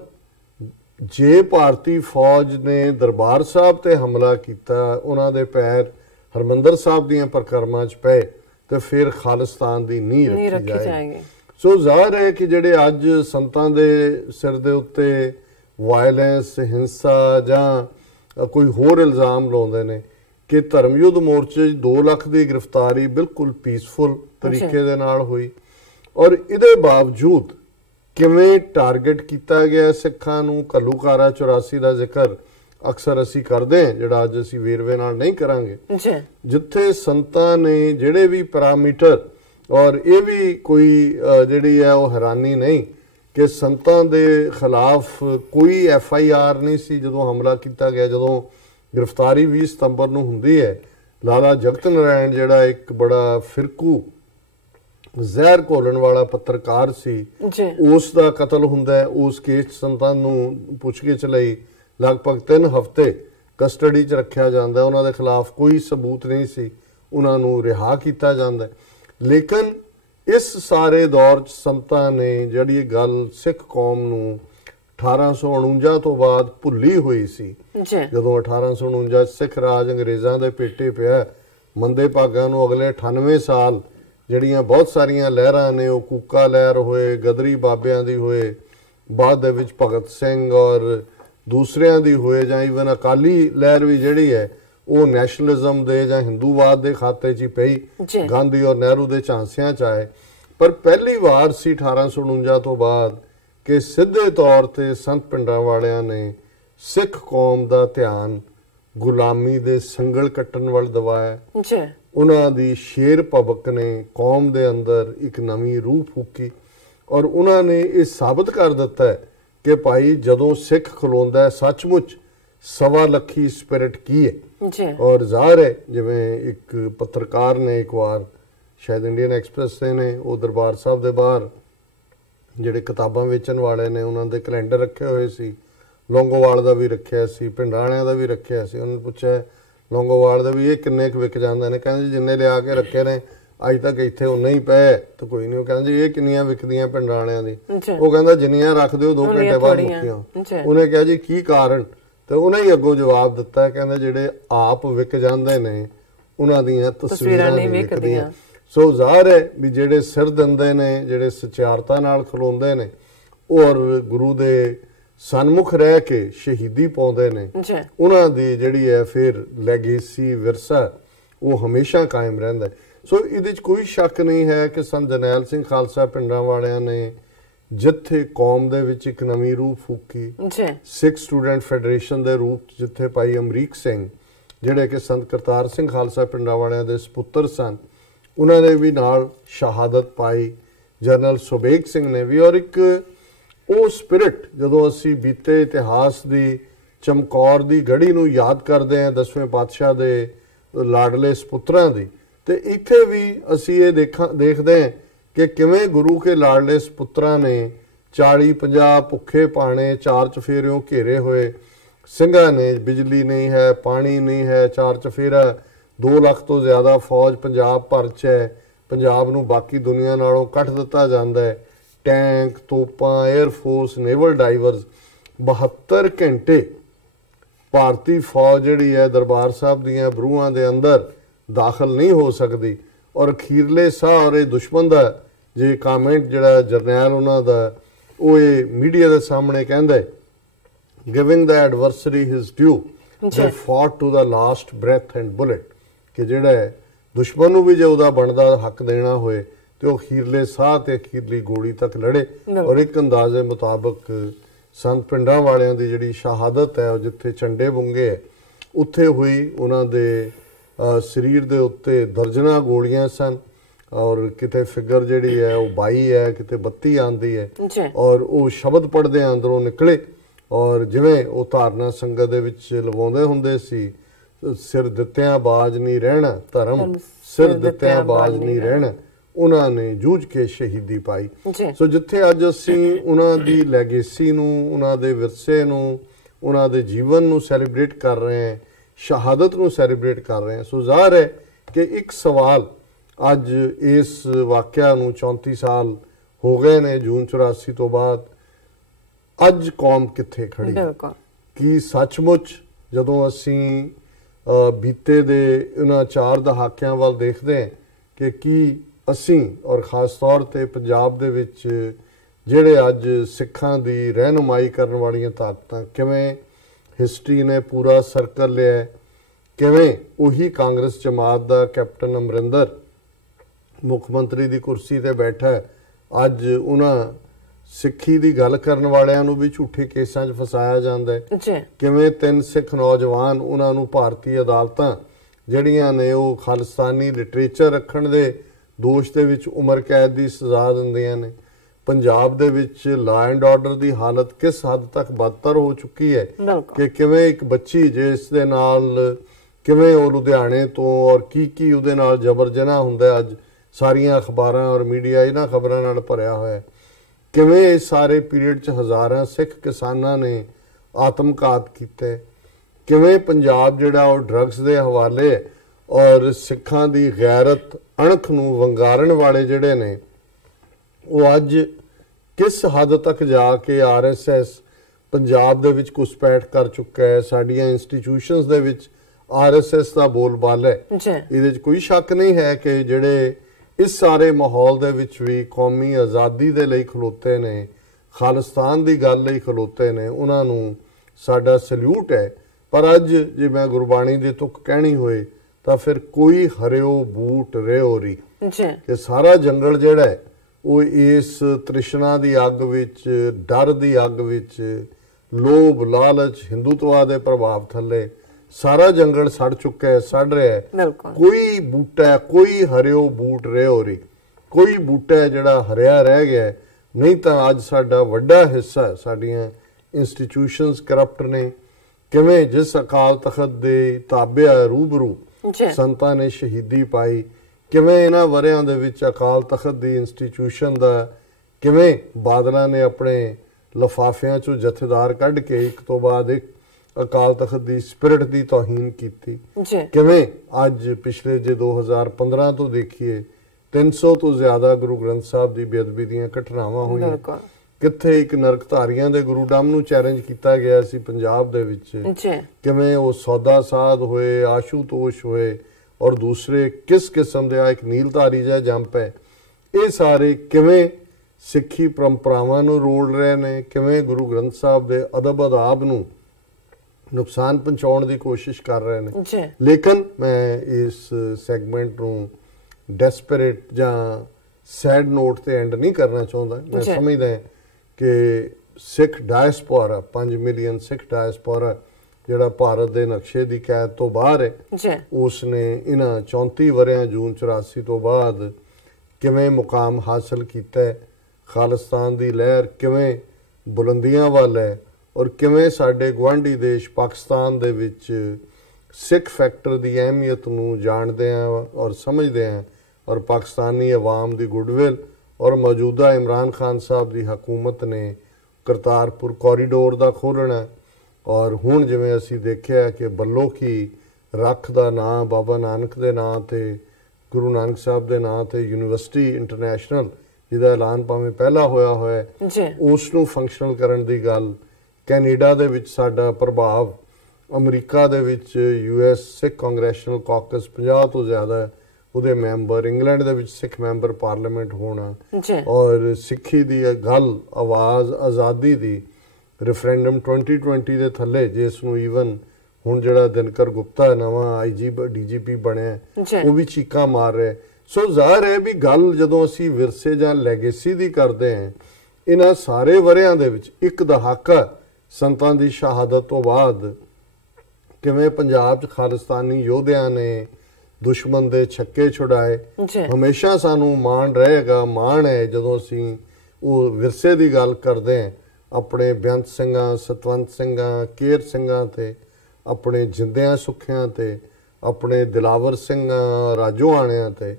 ਜੇ ਭਾਰਤੀ ਫੌਜ ਨੇ ਦਰਬਾਰ ਸਾਹਿਬ ਤੇ ਹਮਲਾ ਕੀਤਾ, ਉਹਨਾਂ ਦੇ ਪੈਰ ਹਰਮੰਦਰ ਸਾਹਿਬ ਦੀਆਂ ਪਰਿਕਰਮਾ 'ਚ ਪਏ, ਤੇ ਫਿਰ ਖਾਲਿਸਤਾਨ ਦੀ ਨੀਂਹ ਰੱਖੀ ਜਾਏਗੀ। ਸੋ ਜ਼ਾਹਰ ਹੈ ਕਿ ਜਿਹੜੇ ਅੱਜ ਸੰਤਾਂ ਦੇ ਸਿਰ ਦੇ ਉੱਤੇ ਵਾਇਲੈਂਸ, ਹਿੰਸਾ ਜਾਂ ਕੋਈ ਹੋਰ ਇਲਜ਼ਾਮ ਲਾਉਂਦੇ ਨੇ ਕਿ ਧਰਮ ਯੁੱਧ ਮੋਰਚੇ 'ਚ 2 ਲੱਖ ਦੀ ਗ੍ਰਿਫਤਾਰੀ ਬਿਲਕੁਲ ਪੀਸਫੁਲ ਤਰੀਕੇ ਦੇ ਨਾਲ ਹੋਈ, ਔਰ ਇਹਦੇ ਬਾਵਜੂਦ ਕਿਵੇਂ ਟਾਰਗੇਟ ਕੀਤਾ ਗਿਆ ਸਿੱਖਾਂ ਨੂੰ। ਘੱਲੂਘਾਰਾ 84 ਦਾ ਜ਼ਿਕਰ ਅਕਸਰ ਅਸੀਂ ਕਰਦੇ ਹਾਂ, ਜਿਹੜਾ ਅੱਜ ਅਸੀਂ ਵੇਰਵੇ ਨਾਲ ਨਹੀਂ ਕਰਾਂਗੇ, ਜਿੱਥੇ ਸੰਤਾਂ ਨੇ ਜਿਹੜੇ ਵੀ ਪੈਰਾਮੀਟਰ, ਔਰ ਇਹ ਵੀ ਕੋਈ ਜਿਹੜੀ ਹੈ ਉਹ ਹੈਰਾਨੀ ਨਹੀਂ ਕਿ ਸੰਤਾਂ ਦੇ ਖਿਲਾਫ ਕੋਈ FIR ਨਹੀਂ ਸੀ ਜਦੋਂ ਹਮਲਾ ਕੀਤਾ ਗਿਆ। ਜਦੋਂ ਗ੍ਰਿਫਤਾਰੀ 20 ਸਤੰਬਰ ਨੂੰ ਹੁੰਦੀ ਹੈ, ਲਾਲਾ ਜਗਤ ਨਾਰਾਇਣ ਜਿਹੜਾ ਇੱਕ ਬੜਾ ਫਿਰਕੂ ਜ਼ਹਿਰ ਘੋਲਣ ਵਾਲਾ ਪੱਤਰਕਾਰ ਸੀ, ਉਸ ਦਾ ਕਤਲ ਹੁੰਦਾ ਹੈ। ਉਸ ਕੇਸ 'ਚ ਸੰਤਾਂ ਨੂੰ ਪੁੱਛਗਿੱਛ ਲਈ ਲਗਭਗ 3 ਹਫ਼ਤੇ ਕਸਟਡੀ 'ਚ ਰੱਖਿਆ ਜਾਂਦਾ। ਉਹਨਾਂ ਦੇ ਖਿਲਾਫ ਕੋਈ ਸਬੂਤ ਨਹੀਂ ਸੀ, ਉਹਨਾਂ ਨੂੰ ਰਿਹਾ ਕੀਤਾ ਜਾਂਦਾ। ਲੇਕਿਨ ਇਸ ਸਾਰੇ ਦੌਰ 'ਚ ਸੰਤਾਂ ਨੇ ਜਿਹੜੀ ਗੱਲ ਸਿੱਖ ਕੌਮ ਨੂੰ 1849 ਤੋਂ ਬਾਅਦ ਭੁੱਲੀ ਹੋਈ ਸੀ, ਜਦੋਂ 1849 ਸਿੱਖ ਰਾਜ ਅੰਗਰੇਜ਼ਾਂ ਦੇ ਪੇਟੇ ਪਿਆ, ਮੰਦੇ ਭਾਗਾਂ ਨੂੰ ਅਗਲੇ 98 ਸਾਲ ਜਿਹੜੀਆਂ ਬਹੁਤ ਸਾਰੀਆਂ ਲਹਿਰਾਂ ਨੇ, ਉਹ ਕੂਕਾ ਲਹਿਰ ਹੋਏ, ਗਦਰੀ ਬਾਬਿਆਂ ਦੀ ਹੋਏ, ਬਾਅਦ ਦੇ ਵਿੱਚ ਭਗਤ ਸਿੰਘ ਔਰ ਦੂਸਰਿਆਂ ਦੀ ਹੋਏ, ਜਾਂ ਈਵਨ ਅਕਾਲੀ ਲਹਿਰ ਵੀ ਜਿਹੜੀ ਹੈ ਉਹ ਨੈਸ਼ਨਲਿਜ਼ਮ ਦੇ ਜਾਂ ਹਿੰਦੂਵਾਦ ਦੇ ਖਾਤੇ 'ਚ ਹੀ ਪਈ, ਗਾਂਧੀ ਔਰ ਨਹਿਰੂ ਦੇ ਝਾਂਸਿਆਂ 'ਚ ਆਏ। ਪਰ ਪਹਿਲੀ ਵਾਰ ਸੀ 1849 ਤੋਂ ਬਾਅਦ ਕਿ ਸਿੱਧੇ ਤੌਰ ਤੇ ਸੰਤ ਪਿੰਡਾਂ ਵਾਲਿਆਂ ਨੇ ਸਿੱਖ ਕੌਮ ਦਾ ਧਿਆਨ ਗੁਲਾਮੀ ਦੇ ਸੰਗਲ ਕੱਟਣ ਵੱਲ ਦਵਾਇਆ। ਉਹਨਾਂ ਦੀ ਸ਼ੇਰ ਭਬਕ ਨੇ ਕੌਮ ਦੇ ਅੰਦਰ ਇੱਕ ਨਵੀਂ ਰੂਹ ਫੂਕੀ, ਔਰ ਉਹਨਾਂ ਨੇ ਇਹ ਸਾਬਤ ਕਰ ਦਿੱਤਾ ਹੈ ਕਿ ਭਾਈ ਜਦੋਂ ਸਿੱਖ ਖਲੋਂਦਾ ਸੱਚਮੁੱਚ ਸਵਾ ਲੱਖੀ ਸਪਿਰਿਟ ਕੀ ਹੈ ਜੀ। ਔਰ ਜ਼ਾਹਰ ਹੈ ਜਿਵੇਂ ਇੱਕ ਪੱਤਰਕਾਰ ਨੇ ਇੱਕ ਵਾਰ ਸ਼ਾਇਦ ਇੰਡੀਅਨ ਐਕਸਪ੍ਰੈਸ ਦੇ ਨੇ, ਉਹ ਦਰਬਾਰ ਸਾਹਿਬ ਦੇ ਬਾਹਰ ਜਿਹੜੇ ਕਿਤਾਬਾਂ ਵੇਚਣ ਵਾਲੇ ਨੇ ਉਹਨਾਂ ਦੇ ਕੈਲੰਡਰ ਰੱਖੇ ਹੋਏ ਸੀ, ਲੌਂਗੋਵਾਲ ਦਾ ਵੀ ਰੱਖਿਆ ਸੀ, ਪਿੰਡਾਣਿਆਂ ਦਾ ਵੀ ਰੱਖਿਆ ਸੀ। ਉਹਨਾਂ ਨੇ ਪੁੱਛਿਆ ਲੌਂਗੋਵਾਲ ਦਾ ਵੀ ਇਹ ਕਿੰਨੇ ਕੁ ਵਿਕ ਜਾਂਦੇ ਨੇ? ਕਹਿੰਦੇ ਜਿੰਨੇ ਲਿਆ ਕੇ ਰੱਖੇ ਨੇ ਅੱਜ ਤੱਕ ਇੱਥੇ ਉਨੇ ਹੀ ਪਏ ਤਾਂ ਕੋਈ ਨਹੀਂ। ਉਹ ਕਹਿੰਦੇ ਇਹ ਕਿੰਨੀਆਂ ਵਿਕਦੀਆਂ ਪਿੰਡਾਣਿਆਂ ਦੀ? ਉਹ ਕਹਿੰਦਾ ਜਿੰਨੀਆਂ ਰੱਖ ਦਿਓ 2 ਘੰਟੇ ਬਾਅਦ ਮੁੱਕੀਆਂ। ਉਹਨੇ ਕਿਹਾ ਜੀ ਕੀ ਕਾਰਨ? ਤੇ ਉਹਨੇ ਹੀ ਅੱਗੋਂ ਜਵਾਬ ਦਿੱਤਾ, ਕਹਿੰਦੇ ਜਿਹੜੇ ਆਪ ਵਿਕ ਜਾਂਦੇ ਨੇ ਉਹਨਾਂ ਦੀਆਂ ਤਸਵੀਰਾਂ ਨਹੀਂ ਵਿਕਦੀਆਂ। ਸੋ ਜ਼ਾਹਰ ਹੈ ਵੀ ਜਿਹੜੇ ਸਿਰ ਦਿੰਦੇ ਨੇ, ਜਿਹੜੇ ਸਚਿਆਰਤਾ ਨਾਲ ਖਲੋਂਦੇ ਨੇ ਔਰ ਗੁਰੂ ਦੇ ਸਨਮੁਖ ਰਹਿ ਕੇ ਸ਼ਹੀਦੀ ਪਾਉਂਦੇ ਨੇ, ਉਹਨਾਂ ਦੀ ਜਿਹੜੀ ਹੈ ਫਿਰ ਲੈਗੇਸੀ ਵਿਰਸਾ ਉਹ ਹਮੇਸ਼ਾ ਕਾਇਮ ਰਹਿੰਦਾ। ਸੋ ਇਹਦੇ 'ਚ ਕੋਈ ਸ਼ੱਕ ਨਹੀਂ ਹੈ ਕਿ ਸੰਤ ਜਰਨੈਲ ਸਿੰਘ ਖਾਲਸਾ ਪਿੰਡਾਂ ਵਾਲਿਆਂ ਨੇ ਜਿੱਥੇ ਕੌਮ ਦੇ ਵਿੱਚ ਇੱਕ ਨਵੀਂ ਰੂਹ ਫੂਕੀ, ਸਿੱਖ ਸਟੂਡੈਂਟ ਫੈਡਰੇਸ਼ਨ ਦੇ ਰੂਪ ਜਿੱਥੇ ਭਾਈ ਅਮਰੀਕ ਸਿੰਘ ਜਿਹੜੇ ਕਿ ਸੰਤ ਕਰਤਾਰ ਸਿੰਘ ਖਾਲਸਾ ਪਿੰਡਾਂ ਵਾਲਿਆਂ ਦੇ ਸਪੁੱਤਰ ਸਨ, ਉਹਨਾਂ ਨੇ ਵੀ ਨਾਲ ਸ਼ਹਾਦਤ ਪਾਈ, ਜਨਰਲ ਸੁਬੇਗ ਸਿੰਘ ਨੇ ਵੀ। ਔਰ ਇੱਕ ਉਹ ਸਪਿਰਿਟ ਜਦੋਂ ਅਸੀਂ ਬੀਤੇ ਇਤਿਹਾਸ ਦੀ ਚਮਕੌਰ ਦੀ ਗੜੀ ਨੂੰ ਯਾਦ ਕਰਦੇ ਹਾਂ, 10ਵੇਂ ਪਾਤਸ਼ਾਹ ਦੇ ਲਾਡਲੇ ਸਪੁੱਤਰਾਂ ਦੀ, ਤੇ ਇੱਥੇ ਵੀ ਅਸੀਂ ਇਹ ਦੇਖਦੇ ਹਾਂ ਕਿ ਕਿਵੇਂ ਗੁਰੂ ਕੇ ਲਾਡਲੇ ਸਪੁੱਤਰਾਂ ਨੇ 40-50 ਭੁੱਖੇ ਪਾਣੇ 4 ਚਫੇਰਿਓਂ ਘੇਰੇ ਹੋਏ ਸਿੰਘਾਂ ਨੇ, ਬਿਜਲੀ ਨਹੀਂ ਹੈ, ਪਾਣੀ ਨਹੀਂ ਹੈ, 4 ਚਫੇਰਾ 2 ਲੱਖ ਤੋਂ ਜ਼ਿਆਦਾ ਫੌਜ ਪੰਜਾਬ ਭਰ 'ਚ ਹੈ, ਪੰਜਾਬ ਨੂੰ ਬਾਕੀ ਦੁਨੀਆ ਨਾਲੋਂ ਕੱਟ ਦਿੱਤਾ ਜਾਂਦਾ ਹੈ, ਟੈਂਕ, ਤੋਪਾਂ, 에ਅਰਫੋਰਸ, ਨੇਵਲ ਡਾਈਵਰਸ, 72 ਘੰਟੇ ਭਾਰਤੀ ਫੌਜ ਜਿਹੜੀ ਹੈ ਦਰਬਾਰ ਸਾਹਿਬ ਦੀਆਂ ਬਰੂਹਾਂ ਦੇ ਅੰਦਰ ਦਾਖਲ ਨਹੀਂ ਹੋ ਸਕਦੀ। ਔਰ ਅਖੀਰਲੇ ਸਾਹ ਔਰ ਇਹ ਦੁਸ਼ਮਣ ਦਾ ਜੇ ਕਾਮੈਂਟ ਜਿਹੜਾ ਜਰਨੈਲ ਉਹਨਾਂ ਦਾ ਉਹ ਇਹ ਮੀਡੀਆ ਦੇ ਸਾਹਮਣੇ ਕਹਿੰਦਾ ਹੈ, giving the ਐਡਵਰਸਰੀ his due the fought to the last breath and bullet, ਕਿ ਜਿਹੜਾ ਦੁਸ਼ਮਣ ਨੂੰ ਵੀ ਜੇ ਉਹਦਾ ਬਣਦਾ ਹੱਕ ਦੇਣਾ ਹੋਏ ਤੇ ਉਹ ਅਖੀਰਲੇ ਸਾਹ ਤੇ ਅਖੀਰਲੀ ਗੋਲੀ ਤੱਕ ਲੜੇ। ਔਰ ਇੱਕ ਅੰਦਾਜ਼ੇ ਮੁਤਾਬਕ ਸੰਤ ਪਿੰਡਾਂ ਵਾਲਿਆਂ ਦੀ ਜਿਹੜੀ ਸ਼ਹਾਦਤ ਹੈ ਉਹ ਜਿੱਥੇ ਝੰਡੇ ਬੁੰਗੇ ਹੈ ਉੱਥੇ ਹੋਈ। ਉਹਨਾਂ ਦੇ ਸਰੀਰ ਦੇ ਉੱਤੇ ਦਰਜਨਾਂ ਗੋਲੀਆਂ ਸਨ ਔਰ ਕਿਤੇ ਫਿਗਰ ਜਿਹੜੀ ਹੈ ਉਹ 22 ਹੈ, ਕਿਤੇ 32 ਆਂਦੀ ਹੈ। ਔਰ ਉਹ ਸ਼ਬਦ ਪੜ੍ਹਦੇ ਅੰਦਰੋਂ ਨਿਕਲੇ ਔਰ ਜਿਵੇਂ ਉਹ ਧਾਰਨਾ ਸੰਗਤ ਦੇ ਵਿੱਚ ਲਵਾਉਂਦੇ ਹੁੰਦੇ ਸੀ, ਸਿਰ ਦਿੱਤਿਆਂ ਬਾਜ ਨਹੀਂ ਰਹਿਣਾ ਧਰਮ, ਸਿਰ ਦਿੱਤਿਆਂ ਬਾਜ ਨਹੀਂ ਰਹਿਣਾ, ਉਹਨਾਂ ਨੇ ਜੂਝ ਕੇ ਸ਼ਹੀਦੀ ਪਾਈ। ਸੋ ਜਿੱਥੇ ਅੱਜ ਅਸੀਂ ਉਹਨਾਂ ਦੀ ਲੈਗੇਸੀ ਨੂੰ, ਉਹਨਾਂ ਦੇ ਵਿਰਸੇ ਨੂੰ, ਉਹਨਾਂ ਦੇ ਜੀਵਨ ਨੂੰ ਸੈਲੀਬ੍ਰੇਟ ਕਰ ਰਹੇ ਹਾਂ, ਸ਼ਹਾਦਤ ਨੂੰ ਸੈਲੀਬ੍ਰੇਟ ਕਰ ਰਹੇ ਹਾਂ, ਸੋ ਜ਼ਾਹਰ ਹੈ ਕਿ ਇੱਕ ਸਵਾਲ ਅੱਜ ਇਸ ਵਾਕਿਆ ਨੂੰ 34 ਸਾਲ ਹੋ ਗਏ ਨੇ ਜੂਨ 84 ਤੋਂ ਬਾਅਦ, ਅੱਜ ਕੌਮ ਕਿੱਥੇ ਖੜੀ? ਕੀ ਸੱਚਮੁੱਚ ਜਦੋਂ ਅਸੀਂ ਬੀਤੇ ਦੇ ਇਹਨਾਂ 4 ਦਹਾਕਿਆਂ ਵੱਲ ਦੇਖਦੇ ਹਾਂ ਕਿ ਕੀ ਅਸੀਂ ਔਰ ਖਾਸ ਤੌਰ ਤੇ ਪੰਜਾਬ ਦੇ ਵਿੱਚ ਜਿਹੜੇ ਅੱਜ ਸਿੱਖਾਂ ਦੀ ਰਹਿਨੁਮਾਈ ਕਰਨ ਵਾਲੀਆਂ ਤਾਕਤਾਂ, ਕਿਵੇਂ ਹਿਸਟਰੀ ਨੇ ਪੂਰਾ ਸਰਕਲ ਲਿਆ, ਕਿਵੇਂ ਉਹੀ ਕਾਂਗਰਸ ਜਮਾਤ ਦਾ ਕੈਪਟਨ ਅਮਰਿੰਦਰ ਮੁੱਖ ਮੰਤਰੀ ਦੀ ਕੁਰਸੀ ਤੇ ਬੈਠਾ, ਅੱਜ ਉਹਨਾਂ ਸਿੱਖੀ ਦੀ ਗੱਲ ਕਰਨ ਵਾਲਿਆਂ ਨੂੰ ਵੀ ਝੂਠੇ ਕੇਸਾਂ 'ਚ ਫਸਾਇਆ ਜਾਂਦਾ ਹੈ, ਕਿਵੇਂ 3 ਸਿੱਖ ਨੌਜਵਾਨ ਉਹਨਾਂ ਨੂੰ ਭਾਰਤੀ ਅਦਾਲਤਾਂ ਜਿਹੜੀਆਂ ਨੇ ਉਹ ਖਾਲਿਸਤਾਨੀ ਲਿਟਰੇਚਰ ਰੱਖਣ ਦੇ ਦੋਸ਼ ਦੇ ਵਿੱਚ ਉਮਰ ਕੈਦ ਦੀ ਸਜ਼ਾ ਦਿੰਦੀਆਂ ਨੇ। ਪੰਜਾਬ ਦੇ ਵਿੱਚ ਲਾ ਐਂਡ ਆਰਡਰ ਦੀ ਹਾਲਤ ਕਿਸ ਹੱਦ ਤੱਕ ਬਦਤਰ ਹੋ ਚੁੱਕੀ ਹੈ ਕਿ ਕਿਵੇਂ ਇੱਕ ਬੱਚੀ ਜਿਸ ਦੇ ਨਾਲ ਕਿਵੇਂ ਉਹ ਲੁਧਿਆਣੇ ਤੋਂ ਔਰ ਕੀ ਉਹਦੇ ਨਾਲ ਜਬਰ ਜਨਾਹ ਹੁੰਦਾ, ਅੱਜ ਸਾਰੀਆਂ ਅਖਬਾਰਾਂ ਔਰ ਮੀਡੀਆ ਇਹਨਾਂ ਖਬਰਾਂ ਨਾਲ ਭਰਿਆ ਹੋਇਆ, ਕਿਵੇਂ ਇਸ ਸਾਰੇ ਪੀਰੀਅਡ 'ਚ ਹਜ਼ਾਰਾਂ ਸਿੱਖ ਕਿਸਾਨਾਂ ਨੇ ਆਤਮਘਾਤ ਕੀਤੇ, ਕਿਵੇਂ ਪੰਜਾਬ ਜਿਹੜਾ ਉਹ ਡਰੱਗਸ ਦੇ ਹਵਾਲੇ ਔਰ ਸਿੱਖਾਂ ਦੀ ਗੈਰਤ ਅਣਖ ਨੂੰ ਵੰਗਾਰਨ ਵਾਲੇ ਜਿਹੜੇ ਨੇ ਉਹ ਅੱਜ ਕਿਸ ਹੱਦ ਤੱਕ ਜਾ ਕੇ ਆਰਐਸਐਸ ਪੰਜਾਬ ਦੇ ਵਿੱਚ ਘੁਸਪੈਠ ਕਰ ਚੁੱਕਾ ਹੈ। ਸਾਡੀਆਂ ਇੰਸਟੀਟਿਊਸ਼ਨਸ ਦੇ ਵਿੱਚ ਆਰਐਸਐਸ ਦਾ ਬੋਲਬਾਲਾ ਹੈ। ਇਹਦੇ 'ਚ ਕੋਈ ਸ਼ੱਕ ਨਹੀਂ ਹੈ ਕਿ ਜਿਹੜੇ ਇਸ ਸਾਰੇ ਮਾਹੌਲ ਦੇ ਵਿੱਚ ਵੀ ਕੌਮੀ ਆਜ਼ਾਦੀ ਦੇ ਲਈ ਖਲੋਤੇ ਨੇ, ਖਾਲਿਸਤਾਨ ਦੀ ਗੱਲ ਲਈ ਖਲੋਤੇ ਨੇ, ਉਹਨਾਂ ਨੂੰ ਸਾਡਾ ਸਲੂਟ ਹੈ। ਪਰ ਅੱਜ ਜੇ ਮੈਂ ਗੁਰਬਾਣੀ ਦੇ ਤੁਕ ਕਹਿਣੀ ਹੋਏ ਤਾਂ ਫਿਰ ਕੋਈ ਹਰਿਓ ਬੂਟ ਰਿਓਰੀ, ਕਿ ਸਾਰਾ ਜੰਗਲ ਜਿਹੜਾ ਹੈ ਉਹ ਇਸ ਤ੍ਰਿਸ਼ਨਾ ਦੀ ਅੱਗ ਵਿੱਚ, ਡਰ ਦੀ ਅੱਗ ਵਿੱਚ, ਲੋਭ ਲਾਲਚ ਹਿੰਦੂਤਵਾ ਦੇ ਪ੍ਰਭਾਵ ਥੱਲੇ ਸਾਰਾ ਜੰਗਲ ਸੜ ਚੁੱਕਾ ਹੈ, ਸੜ ਰਿਹਾ ਹੈ। ਕੋਈ ਬੂਟਾ, ਕੋਈ ਹਰਿਓ ਬੂਟ ਰਿਓਰੀ, ਕੋਈ ਬੂਟਾ ਜਿਹੜਾ ਹਰਿਆ ਰਹਿ ਗਿਆ, ਨਹੀਂ ਤਾਂ ਅੱਜ ਸਾਡਾ ਵੱਡਾ ਹਿੱਸਾ ਸਾਡੀਆਂ ਇੰਸਟੀਟਿਊਸ਼ਨਸ ਕਰਪਟ ਨੇ, ਕਿਵੇਂ ਜਿਸ ਅਕਾਲ ਤਖਤ ਦੇ ਤਾਬਿਆ ਰੂਬਰੂ ਸੰਤਾਂ ਨੇ ਸ਼ਹੀਦੀ ਪਾਈ, ਕਿਵੇਂ ਇਹਨਾਂ ਵਰਿਆਂ ਦੇ ਵਿੱਚ ਅਕਾਲ ਤਖਤ ਦੀ ਇੰਸਟੀਟਿਊਸ਼ਨ ਦਾ ਕਿਵੇਂ ਬਾਦਲਾਂ ਨੇ ਆਪਣੇ ਲਿਫਾਫਿਆਂ ਚੋਂ ਜਥੇਦਾਰ ਕੱਢ ਕੇ ਇੱਕ ਤੋਂ ਬਾਅਦ ਇੱਕ ਅਕਾਲ ਤਖਤ ਦੀ ਸਪਿਰਿਟ ਦੀ ਤੋਹੀਨ ਕੀਤੀ। ਕਿਵੇਂ ਅੱਜ ਪਿਛਲੇ ਜੇ 2015 ਤੋਂ ਦੇਖੀਏ 300 ਤੋਂ ਜ਼ਿਆਦਾ ਗੁਰੂ ਗ੍ਰੰਥ ਸਾਹਿਬ ਦੀ ਬੇਅਦਬੀ ਦੀਆਂ ਘਟਨਾਵਾਂ ਹੋਈਆਂ। ਕਿੱਥੇ ਇੱਕ ਨਰਕਧਾਰੀਆਂ ਦੇ ਗੁਰੂਡਮ ਨੂੰ ਚੈਲੰਜ ਕੀਤਾ ਗਿਆ ਸੀ ਪੰਜਾਬ ਦੇ ਵਿੱਚ, ਕਿਵੇਂ ਉਹ ਸੌਦਾ ਸਾਧ ਹੋਏ, ਆਸ਼ੂਤੋਸ਼ ਹੋਏ ਔਰ ਦੂਸਰੇ ਕਿਸ ਕਿਸਮ ਦੇ ਇੱਕ ਨੀਲਧਾਰੀ ਜਿਹਾ ਜੰਪ ਹੈ। ਇਹ ਸਾਰੇ ਕਿਵੇਂ ਸਿੱਖੀ ਪਰੰਪਰਾਵਾਂ ਨੂੰ ਰੋਲ ਰਹੇ ਨੇ, ਕਿਵੇਂ ਗੁਰੂ ਗ੍ਰੰਥ ਸਾਹਿਬ ਦੇ ਅਦਬ ਅਦਾਬ ਨੂੰ ਨੁਕਸਾਨ ਪਹੁੰਚਾਉਣ ਦੀ ਕੋਸ਼ਿਸ਼ ਕਰ ਰਹੇ ਨੇ। ਲੇਕਿਨ ਮੈਂ ਇਸ ਸੈਗਮੈਂਟ ਨੂੰ ਡੈਸਪਰੇਟ ਜਾਂ ਸੈਡ ਨੋਟ ਤੇ ਐਂਡ ਨਹੀਂ ਕਰਨਾ ਚਾਹੁੰਦਾ। ਮੈਂ ਸਮਝਦਾ ਕਿ ਸਿੱਖ ਡਾਇਸਪੋਰਾ 5 ਮਿਲੀਅਨ ਸਿੱਖ ਡਾਇਸਪੋਰਾ ਜਿਹੜਾ ਭਾਰਤ ਦੇ ਨਕਸ਼ੇ ਦੀ ਕੈਦ ਤੋਂ ਬਾਹਰ ਹੈ, ਉਸ ਨੇ ਇਹਨਾਂ 34 ਵਰਿਆਂ ਜੂਨ 84 ਤੋਂ ਬਾਅਦ ਕਿਵੇਂ ਮੁਕਾਮ ਹਾਸਲ ਕੀਤਾ ਹੈ। ਖਾਲਿਸਤਾਨ ਦੀ ਲਹਿਰ ਕਿਵੇਂ ਬੁਲੰਦੀਆਂ ਵੱਲ ਹੈ ਔਰ ਕਿਵੇਂ ਸਾਡੇ ਗੁਆਂਢੀ ਦੇਸ਼ ਪਾਕਿਸਤਾਨ ਦੇ ਵਿੱਚ ਸਿੱਖ ਫੈਕਟਰ ਦੀ ਅਹਿਮੀਅਤ ਨੂੰ ਜਾਣਦੇ ਆ ਔਰ ਸਮਝਦੇ ਆ ਔਰ ਪਾਕਿਸਤਾਨੀ ਆਵਾਮ ਦੀ ਗੁੱਡਵਿਲ ਔਰ ਮੌਜੂਦਾ ਇਮਰਾਨ ਖਾਨ ਸਾਹਿਬ ਦੀ ਹਕੂਮਤ ਨੇ ਕਰਤਾਰਪੁਰ ਕੋਰੀਡੋਰ ਦਾ ਖੋਲ੍ਹਣਾ ਔਰ ਹੁਣ ਜਿਵੇਂ ਅਸੀਂ ਦੇਖਿਆ ਕਿ ਬੱਲੋ ਕੀ ਰੱਖ ਦਾ ਨਾਂ ਬਾਬਾ ਨਾਨਕ ਦੇ ਨਾਂ ਤੇ, ਗੁਰੂ ਨਾਨਕ ਸਾਹਿਬ ਦੇ ਨਾਂ ਤੇ ਯੂਨੀਵਰਸਿਟੀ ਇੰਟਰਨੈਸ਼ਨਲ ਜਿਹਦਾ ਐਲਾਨ ਭਾਵੇਂ ਪਹਿਲਾਂ ਹੋਇਆ ਹੋਇਆ, ਉਸ ਨੂੰ ਫੰਕਸ਼ਨਲ ਕਰਨ ਦੀ ਗੱਲ, ਕੈਨੇਡਾ ਦੇ ਵਿੱਚ ਸਾਡਾ ਪ੍ਰਭਾਵ, ਅਮਰੀਕਾ ਦੇ ਵਿੱਚ US ਸਿੱਖ ਕਾਂਗਰੈਸ਼ਨਲ ਕਾਕਸ 50 ਤੋਂ ਜ਼ਿਆਦਾ ਉਹਦੇ ਮੈਂਬਰ, ਇੰਗਲੈਂਡ ਦੇ ਵਿੱਚ ਸਿੱਖ ਮੈਂਬਰ ਪਾਰਲੀਮੈਂਟ ਹੋਣਾ ਔਰ ਸਿੱਖੀ ਦੀ ਗੱਲ, ਆਵਾਜ਼ ਆਜ਼ਾਦੀ ਦੀ ਰੈਫਰੈਂਡਮ 2020 ਦੇ ਥੱਲੇ, ਜਿਸ ਨੂੰ ਈਵਨ ਹੁਣ ਜਿਹੜਾ ਦਿਨਕਰ ਗੁਪਤਾ ਨਵਾਂ DGP ਬਣਿਆ ਉਹ ਵੀ ਚੀਕਾਂ ਮਾਰ ਰਿਹਾ। ਸੋ ਜ਼ਾਹਿਰ ਹੈ ਵੀ ਗੱਲ ਜਦੋਂ ਅਸੀਂ ਵਿਰਸੇ ਜਾਂ ਲੈਗੇਸੀ ਦੀ ਕਰਦੇ ਹਾਂ, ਇਹਨਾਂ ਸਾਰੇ ਵਰਿਆਂ ਦੇ ਵਿੱਚ ਇੱਕ ਦਹਾਕਾ ਸੰਤਾਂ ਦੀ ਸ਼ਹਾਦਤ ਤੋਂ ਬਾਅਦ ਕਿਵੇਂ ਪੰਜਾਬ 'ਚ ਖਾਲਿਸਤਾਨੀ ਯੋਧਿਆਂ ਨੇ ਦੁਸ਼ਮਣ ਦੇ ਛੱਕੇ ਛੁਡਾਏ। ਹਮੇਸ਼ਾ ਸਾਨੂੰ ਮਾਣ ਰਹੇਗਾ, ਮਾਣ ਹੈ ਜਦੋਂ ਅਸੀਂ ਉਹ ਵਿਰਸੇ ਦੀ ਗੱਲ ਕਰਦੇ ਹਾਂ ਆਪਣੇ ਬੇਅੰਤ ਸਿੰਘਾਂ, ਸਤਵੰਤ ਸਿੰਘਾਂ, ਕੇਰ ਸਿੰਘਾਂ ਤੇ, ਆਪਣੇ ਜਿੰਦਿਆਂ ਸੁੱਖਿਆਂ ਤੇ, ਆਪਣੇ ਦਿਲਾਵਰ ਸਿੰਘਾਂ ਰਾਜੋਆਣਿਆਂ ਤੇ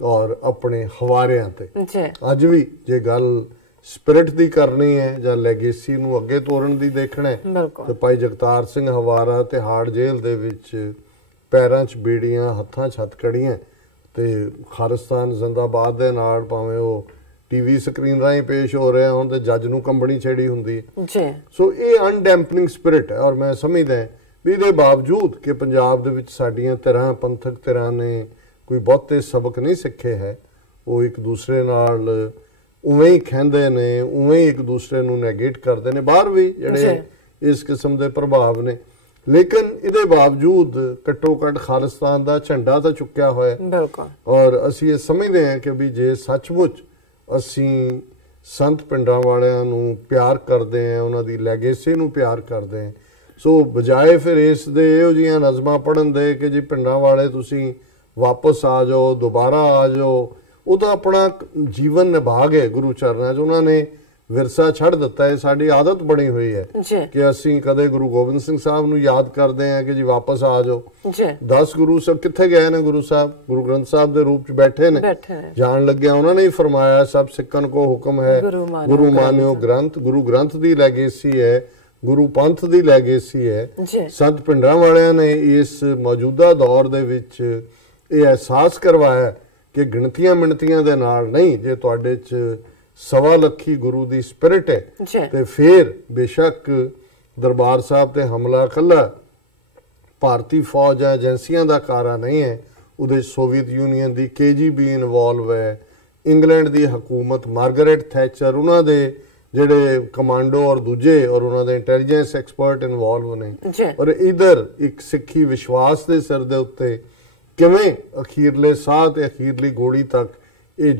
ਔਰ ਆਪਣੇ ਹਵਾਰਿਆਂ ਤੇ। ਅੱਜ ਵੀ ਜੇ ਗੱਲ ਸਪਿਰਿਟ ਦੀ ਕਰਨੀ ਹੈ ਜਾਂ ਲੈਗੇਸੀ ਨੂੰ ਅੱਗੇ ਤੋਰਨ ਦੀ ਦੇਖਣਾ ਹੈ ਤੇ ਭਾਈ ਜਗਤਾਰ ਸਿੰਘ ਹਵਾਰਾ ਤੇ ਹਾੜ ਜੇਲ੍ਹ ਦੇ ਵਿੱਚ ਪੈਰਾਂ 'ਚ ਬੀੜੀਆਂ, ਹੱਥਾਂ 'ਚ ਹੱਥਕੜੀਆਂ ਤੇ ਖਾਲਿਸਤਾਨ ਜ਼ਿੰਦਾਬਾਦ ਦੇ ਨਾਲ ਭਾਵੇਂ ਉਹ TV ਸਕਰੀਨ ਰਾਹੀਂ ਪੇਸ਼ ਹੋ ਰਿਹਾ ਹੁਣ ਤੇ ਜੱਜ ਨੂੰ ਕੰਬਣੀ ਛੇੜੀ ਹੁੰਦੀ ਹੈ। ਸੋ ਇਹ ਅਨਡੈਂਪਨਿੰਗ ਸਪਿਰਿਟ ਹੈ ਔਰ ਮੈਂ ਸਮਝਦਾ ਵੀ ਇਹਦੇ ਬਾਵਜੂਦ ਕਿ ਪੰਜਾਬ ਦੇ ਵਿੱਚ ਸਾਡੀਆਂ ਧਿਰਾਂ, ਪੰਥਕ ਧਿਰਾਂ ਨੇ ਕੋਈ ਬਹੁਤੇ ਸਬਕ ਨਹੀਂ ਸਿੱਖੇ ਹੈ, ਉਹ ਇੱਕ ਦੂਸਰੇ ਨਾਲ ਉਵੇਂ ਹੀ ਕਹਿੰਦੇ ਨੇ, ਉਵੇਂ ਹੀ ਇੱਕ ਦੂਸਰੇ ਨੂੰ ਨੈਗੇਟ ਕਰਦੇ ਨੇ। ਬਾਹਰ ਵੀ ਜਿਹੜੇ ਇਸ ਕਿਸਮ ਦੇ ਪ੍ਰਭਾਵ ਨੇ, ਲੇਕਿਨ ਇਹਦੇ ਬਾਵਜੂਦ ਘੱਟੋ ਘੱਟ ਖਾਲਿਸਤਾਨ ਦਾ ਝੰਡਾ ਤਾਂ ਚੁੱਕਿਆ ਹੋਇਆ ਔਰ ਅਸੀਂ ਇਹ ਸਮਝਦੇ ਹਾਂ ਕਿ ਵੀ ਜੇ ਸੱਚਮੁੱਚ ਅਸੀਂ ਸੰਤ ਪਿੰਡਾਂ ਵਾਲਿਆਂ ਨੂੰ ਪਿਆਰ ਕਰਦੇ ਹਾਂ, ਉਹਨਾਂ ਦੀ ਲੈਗੇਸੀ ਨੂੰ ਪਿਆਰ ਕਰਦੇ ਹਾਂ, ਸੋ ਬਜਾਏ ਫਿਰ ਇਸ ਦੇ ਇਹੋ ਜਿਹੀਆਂ ਨਜ਼ਮਾਂ ਪੜ੍ਹਨ ਦੇ ਕਿ ਜੀ ਪਿੰਡਾਂ ਵਾਲੇ ਤੁਸੀਂ ਵਾਪਸ ਆ ਜਾਓ, ਦੁਬਾਰਾ ਆ ਜਾਓ, ਉਹ ਤਾਂ ਆਪਣਾ ਜੀਵਨ ਨਿਭਾ ਗਏ ਗੁਰੂ ਚਰਨਾਂ 'ਚ, ਉਹਨਾਂ ਨੇ ਵਿਰਸਾ ਛੱਡ ਦਿੱਤਾ ਹੈ। ਸਾਡੀ ਆਦਤ ਬਣੀ ਹੋਈ ਹੈ ਕਿ ਅਸੀਂ ਕਦੇ ਗੁਰੂ ਗੋਬਿੰਦ ਸਿੰਘ ਸਾਹਿਬ ਨੂੰ ਯਾਦ ਕਰਦੇ ਹਾਂ ਕਿ ਜੀ ਵਾਪਸ ਆ ਜਾਓ। 10 ਗੁਰੂ ਸਾਹਿਬ ਕਿੱਥੇ ਗਏ ਨੇ? ਗੁਰੂ ਸਾਹਿਬ ਗੁਰੂ ਗ੍ਰੰਥ ਸਾਹਿਬ ਦੇ ਰੂਪ 'ਚ ਬੈਠੇ ਨੇ, ਜਾਣ ਲੱਗਿਆ ਉਹਨਾਂ ਨੇ ਹੀ ਫਰਮਾਇਆ ਸਭ ਸਿੱਖਣ ਕੋ ਹੁਕਮ ਹੈ ਗੁਰੂ ਮਾਨਿਓ ਗ੍ਰੰਥ। ਗੁਰੂ ਗ੍ਰੰਥ ਦੀ ਲੈਗੇਸੀ ਹੈ, ਗੁਰੂ ਪੰਥ ਦੀ ਲੈਗੇਸੀ ਹੈ। ਸੰਤ ਪਿੰਡਾਂ ਵਾਲਿਆਂ ਨੇ ਇਸ ਮੌਜੂਦਾ ਦੌਰ ਦੇ ਵਿੱਚ ਇਹ ਅਹਿਸਾਸ ਕਰਵਾਇਆ ਕਿ ਗਿਣਤੀਆਂ ਮਿਣਤੀਆਂ ਦੇ ਨਾਲ ਨਹੀਂ, ਜੇ ਤੁਹਾਡੇ 'ਚ 1.25 ਲੱਖ ਗੁਰੂ ਦੀ ਸਪਿਰਿਟ ਹੈ ਤੇ ਫਿਰ ਬੇਸ਼ੱਕ ਦਰਬਾਰ ਸਾਹਿਬ ਤੇ ਹਮਲਾ ਕੱਲਾ ਭਾਰਤੀ ਫੌਜ ਜਾਂ ਏਜੰਸੀਆਂ ਦਾ ਕਾਰਾ ਨਹੀਂ ਹੈ, ਉਹਦੇ ਸੋਵੀਅਤ ਯੂਨੀਅਨ ਦੀ KGB ਇਨਵੋਲਵ ਹੈ, ਇੰਗਲੈਂਡ ਦੀ ਹਕੂਮਤ, ਮਾਰਗਰੇਟ ਥੈਚਰ, ਉਹਨਾਂ ਦੇ ਜਿਹੜੇ ਕਮਾਂਡੋ ਔਰ ਦੂਜੇ ਔਰ ਉਹਨਾਂ ਦੇ ਇੰਟੈਲੀਜੈਂਸ ਐਕਸਪਰਟ ਇਨਵੋਲਵ ਨੇ ਔਰ ਇਧਰ ਇੱਕ ਸਿੱਖੀ ਵਿਸ਼ਵਾਸ ਦੇ ਸਿਰ ਦੇ ਉੱਤੇ ਕਿਵੇਂ ਅਖੀਰਲੇ ਸਾਹ ਤੇ ਅਖੀਰਲੀ ਗੋਲੀ ਤੱਕ ਇਹ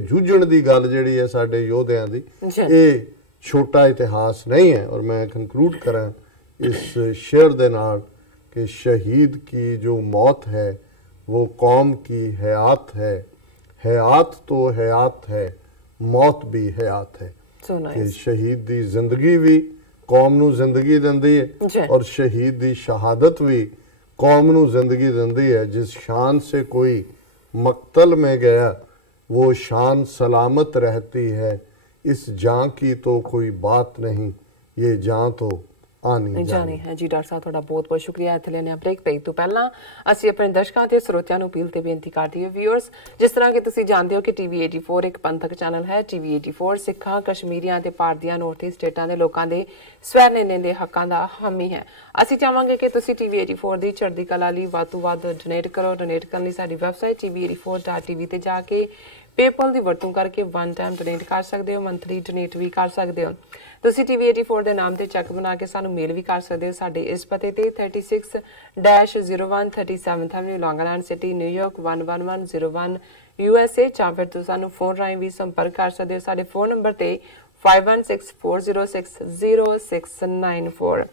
ਜੂਝਣ ਦੀ ਗੱਲ ਜਿਹੜੀ ਹੈ ਸਾਡੇ ਯੋਧਿਆਂ ਦੀ, ਇਹ ਛੋਟਾ ਇਤਿਹਾਸ ਨਹੀਂ ਹੈ। ਔਰ ਮੈਂ ਕਨਕਲੂਡ ਕਰਾਂ ਇਸ ਸ਼ੇਰ ਦੇ ਨਾਲ ਕਿ शहीद की जो मौत है वो कौम की हयात है, हयात तो हयात है, मौत भी हयात है। ਕਿ ਸ਼ਹੀਦ ਦੀ ਜ਼ਿੰਦਗੀ ਵੀ ਕੌਮ ਨੂੰ ਜ਼ਿੰਦਗੀ ਦਿੰਦੀ ਹੈ ਔਰ ਸ਼ਹੀਦ ਦੀ ਸ਼ਹਾਦਤ ਵੀ कौम ਨੂੰ ਜ਼ਿੰਦਗੀ ਦਿੰਦੀ है। जिस शान से कोई मक्तल में गया वो शान सलामत रहती है। इस जान की तो कोई बात नहीं, ये जान तो आनी जानी है। जी डॉक्टर साहब ਤੁਹਾਡਾ ਬਹੁਤ ਬਹੁਤ ਸ਼ੁਕਰੀਆ। ਇੱਥੇ ਲੈਣੇ ਆ ਬ੍ਰੇਕ। ਪਈ ਤੋਂ ਪਹਿਲਾਂ ਅਸੀਂ ਆਪਣੇ ਦਰਸ਼ਕਾਂ ਤੇ ਸਰੋਤਿਆਂ ਨੂੰ ਅਪੀਲ ਤੇ ਬੇਨਤੀ ਕਰਦੇ ਹਾਂ ਵਿਊਅਰਸ, ਜਿਸ ਤਰ੍ਹਾਂ ਕਿ ਤੁਸੀਂ ਜਾਣਦੇ ਹੋ ਕਿ ਟੀਵੀ 84 ਇੱਕ ਪੰਥਕ ਚੈਨਲ ਹੈ। ਟੀਵੀ 84 ਸਿੱਖਾਂ, ਕਸ਼ਮੀਰੀਆਂ ਤੇ ਭਾਰਤੀਆਂ ਨਾਰਥ ਈਸਟ ਸਟੇਟਾਂ ਦੇ ਲੋਕਾਂ ਦੇ ਸਵੈ ਨਿਰਣੇ ਦੇ ਹੱਕਾਂ ਦਾ ਹਾਮੀ ਹੈ। ਅਸੀਂ ਚਾਹਾਂਗੇ ਕਿ ਤੁਸੀਂ ਟੀਵੀ 84 ਦੀ ਚੜ੍ਹਦੀ ਕਲਾ ਲਈ ਵੱਧ ਤੋਂ ਵੱਧ ਡੋਨੇਟ ਕਰੋ। ਡੋਨੇਟ ਕਰਨ ਲਈ ਸਾਡੀ ਵੈਬਸਾਈਟ tv84.tv ਤੇ ਜਾ ਕੇ पेपल की वरतों करके वन टाइम डोनेट कर सकते हो, मंथली डोनेट भी कर सकते हो। तुसी TV 84 के नाम से चैक बना के सानू मेल भी कर सकते हो साडे इस पते ते 36-01 37th Avenue long island city New York 11101 USA। ਜਾਂ ਫਿਰ ਤੁਸੀਂ ਸਾਨੂੰ ਫੋਨ ਰਾਹੀਂ ਵੀ ਸੰਪਰਕ ਕਰ ਸਕਦੇ ਹੋ ਸਾਡੇ ਫੋਨ ਨੰਬਰ ਤੇ 5164060694।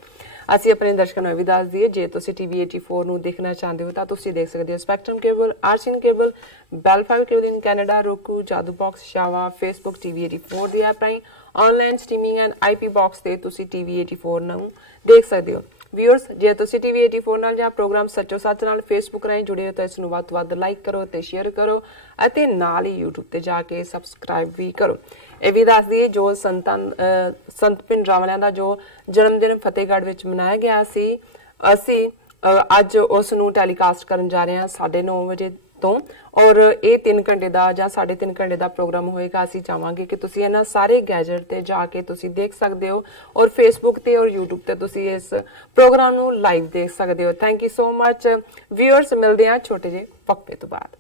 ਅਸੀਂ ਆਪਣੇ ਦਰਸ਼ਕਾਂ ਨੂੰ ਵੀ ਦੱਸ ਦਈਏ ਜੇ ਤੁਸੀਂ TV 84 ਨੂੰ ਦੇਖਣਾ ਚਾਹੁੰਦੇ ਹੋ ਤਾਂ ਤੁਸੀਂ ਦੇਖ ਸਕਦੇ ਹੋ Spectrum cable, RCN cable, Bell 5 cable in Canada, roku, Jadoo box, Shava, Facebook TV 84 ਦੀ ਐਪ ਰਾਹੀਂ online streaming and IP box ਤੇ ਤੁਸੀਂ TV 84 ਨੂੰ ਦੇਖ ਸਕਦੇ ਹੋ। ਵਿਊਅਰਸ, ਜੇ ਤੁਸੀਂ TV 84 ਨਾਲ ਜਾਂ ਪ੍ਰੋਗਰਾਮ ਸੱਚੋ ਸੱਚ ਨਾਲ ਫੇਸਬੁੱਕ ਰਾਹੀਂ ਜੁੜੇ ਹੋ ਤਾਂ ਇਸ ਨੂੰ ਵੱਧ ਤੋਂ ਵੱਧ ਲਾਈਕ ਕਰੋ ਤੇ ਸ਼ੇਅਰ ਕਰੋ ਅਤੇ ਨਾਲ ਹੀ YouTube ਤੇ ਜਾ ਕੇ ਸਬਸਕ੍ਰਾਈਬ ਵੀ ਕਰੋ। ਇਹ ਵੀ ਦੱਸ ਦਈਏ ਜੋ ਸੰਤ ਭਿੰਡਰਾਂਵਾਲਿਆਂ ਦਾ ਜੋ ਜਨਮ ਦਿਨ ਫਤਿਹਗੜ੍ਹ ਵਿੱਚ ਮਨਾਇਆ ਗਿਆ ਸੀ, ਅਸੀਂ ਅੱਜ ਉਸ ਨੂੰ ਟੈਲੀਕਾਸਟ ਕਰਨ ਜਾ ਰਹੇ ਹਾਂ 9:30 ਵਜੇ ਤੋਂ ਔਰ ਇਹ 3 ਘੰਟੇ ਦਾ ਜਾਂ 3.5 ਘੰਟੇ ਦਾ ਪ੍ਰੋਗਰਾਮ ਹੋਏਗਾ। ਅਸੀਂ ਚਾਹਾਂਗੇ ਕਿ ਤੁਸੀਂ ਇਹਨਾਂ ਸਾਰੇ ਗੈਜਟ ਤੇ ਜਾ ਕੇ ਤੁਸੀਂ ਦੇਖ ਸਕਦੇ ਹੋ ਔਰ ਫੇਸਬੁੱਕ ਤੇ ਔਰ YouTube ਤੇ ਤੁਸੀਂ ਇਸ ਪ੍ਰੋਗਰਾਮ ਨੂੰ ਲਾਈਵ ਦੇਖ ਸਕਦੇ ਹੋ। Thank you so much viewers, ਮਿਲਦੇ ਹਾਂ ਛੋਟੇ ਜਿਹੇ ਵਕਫੇ ਤੋਂ ਬਾਅਦ।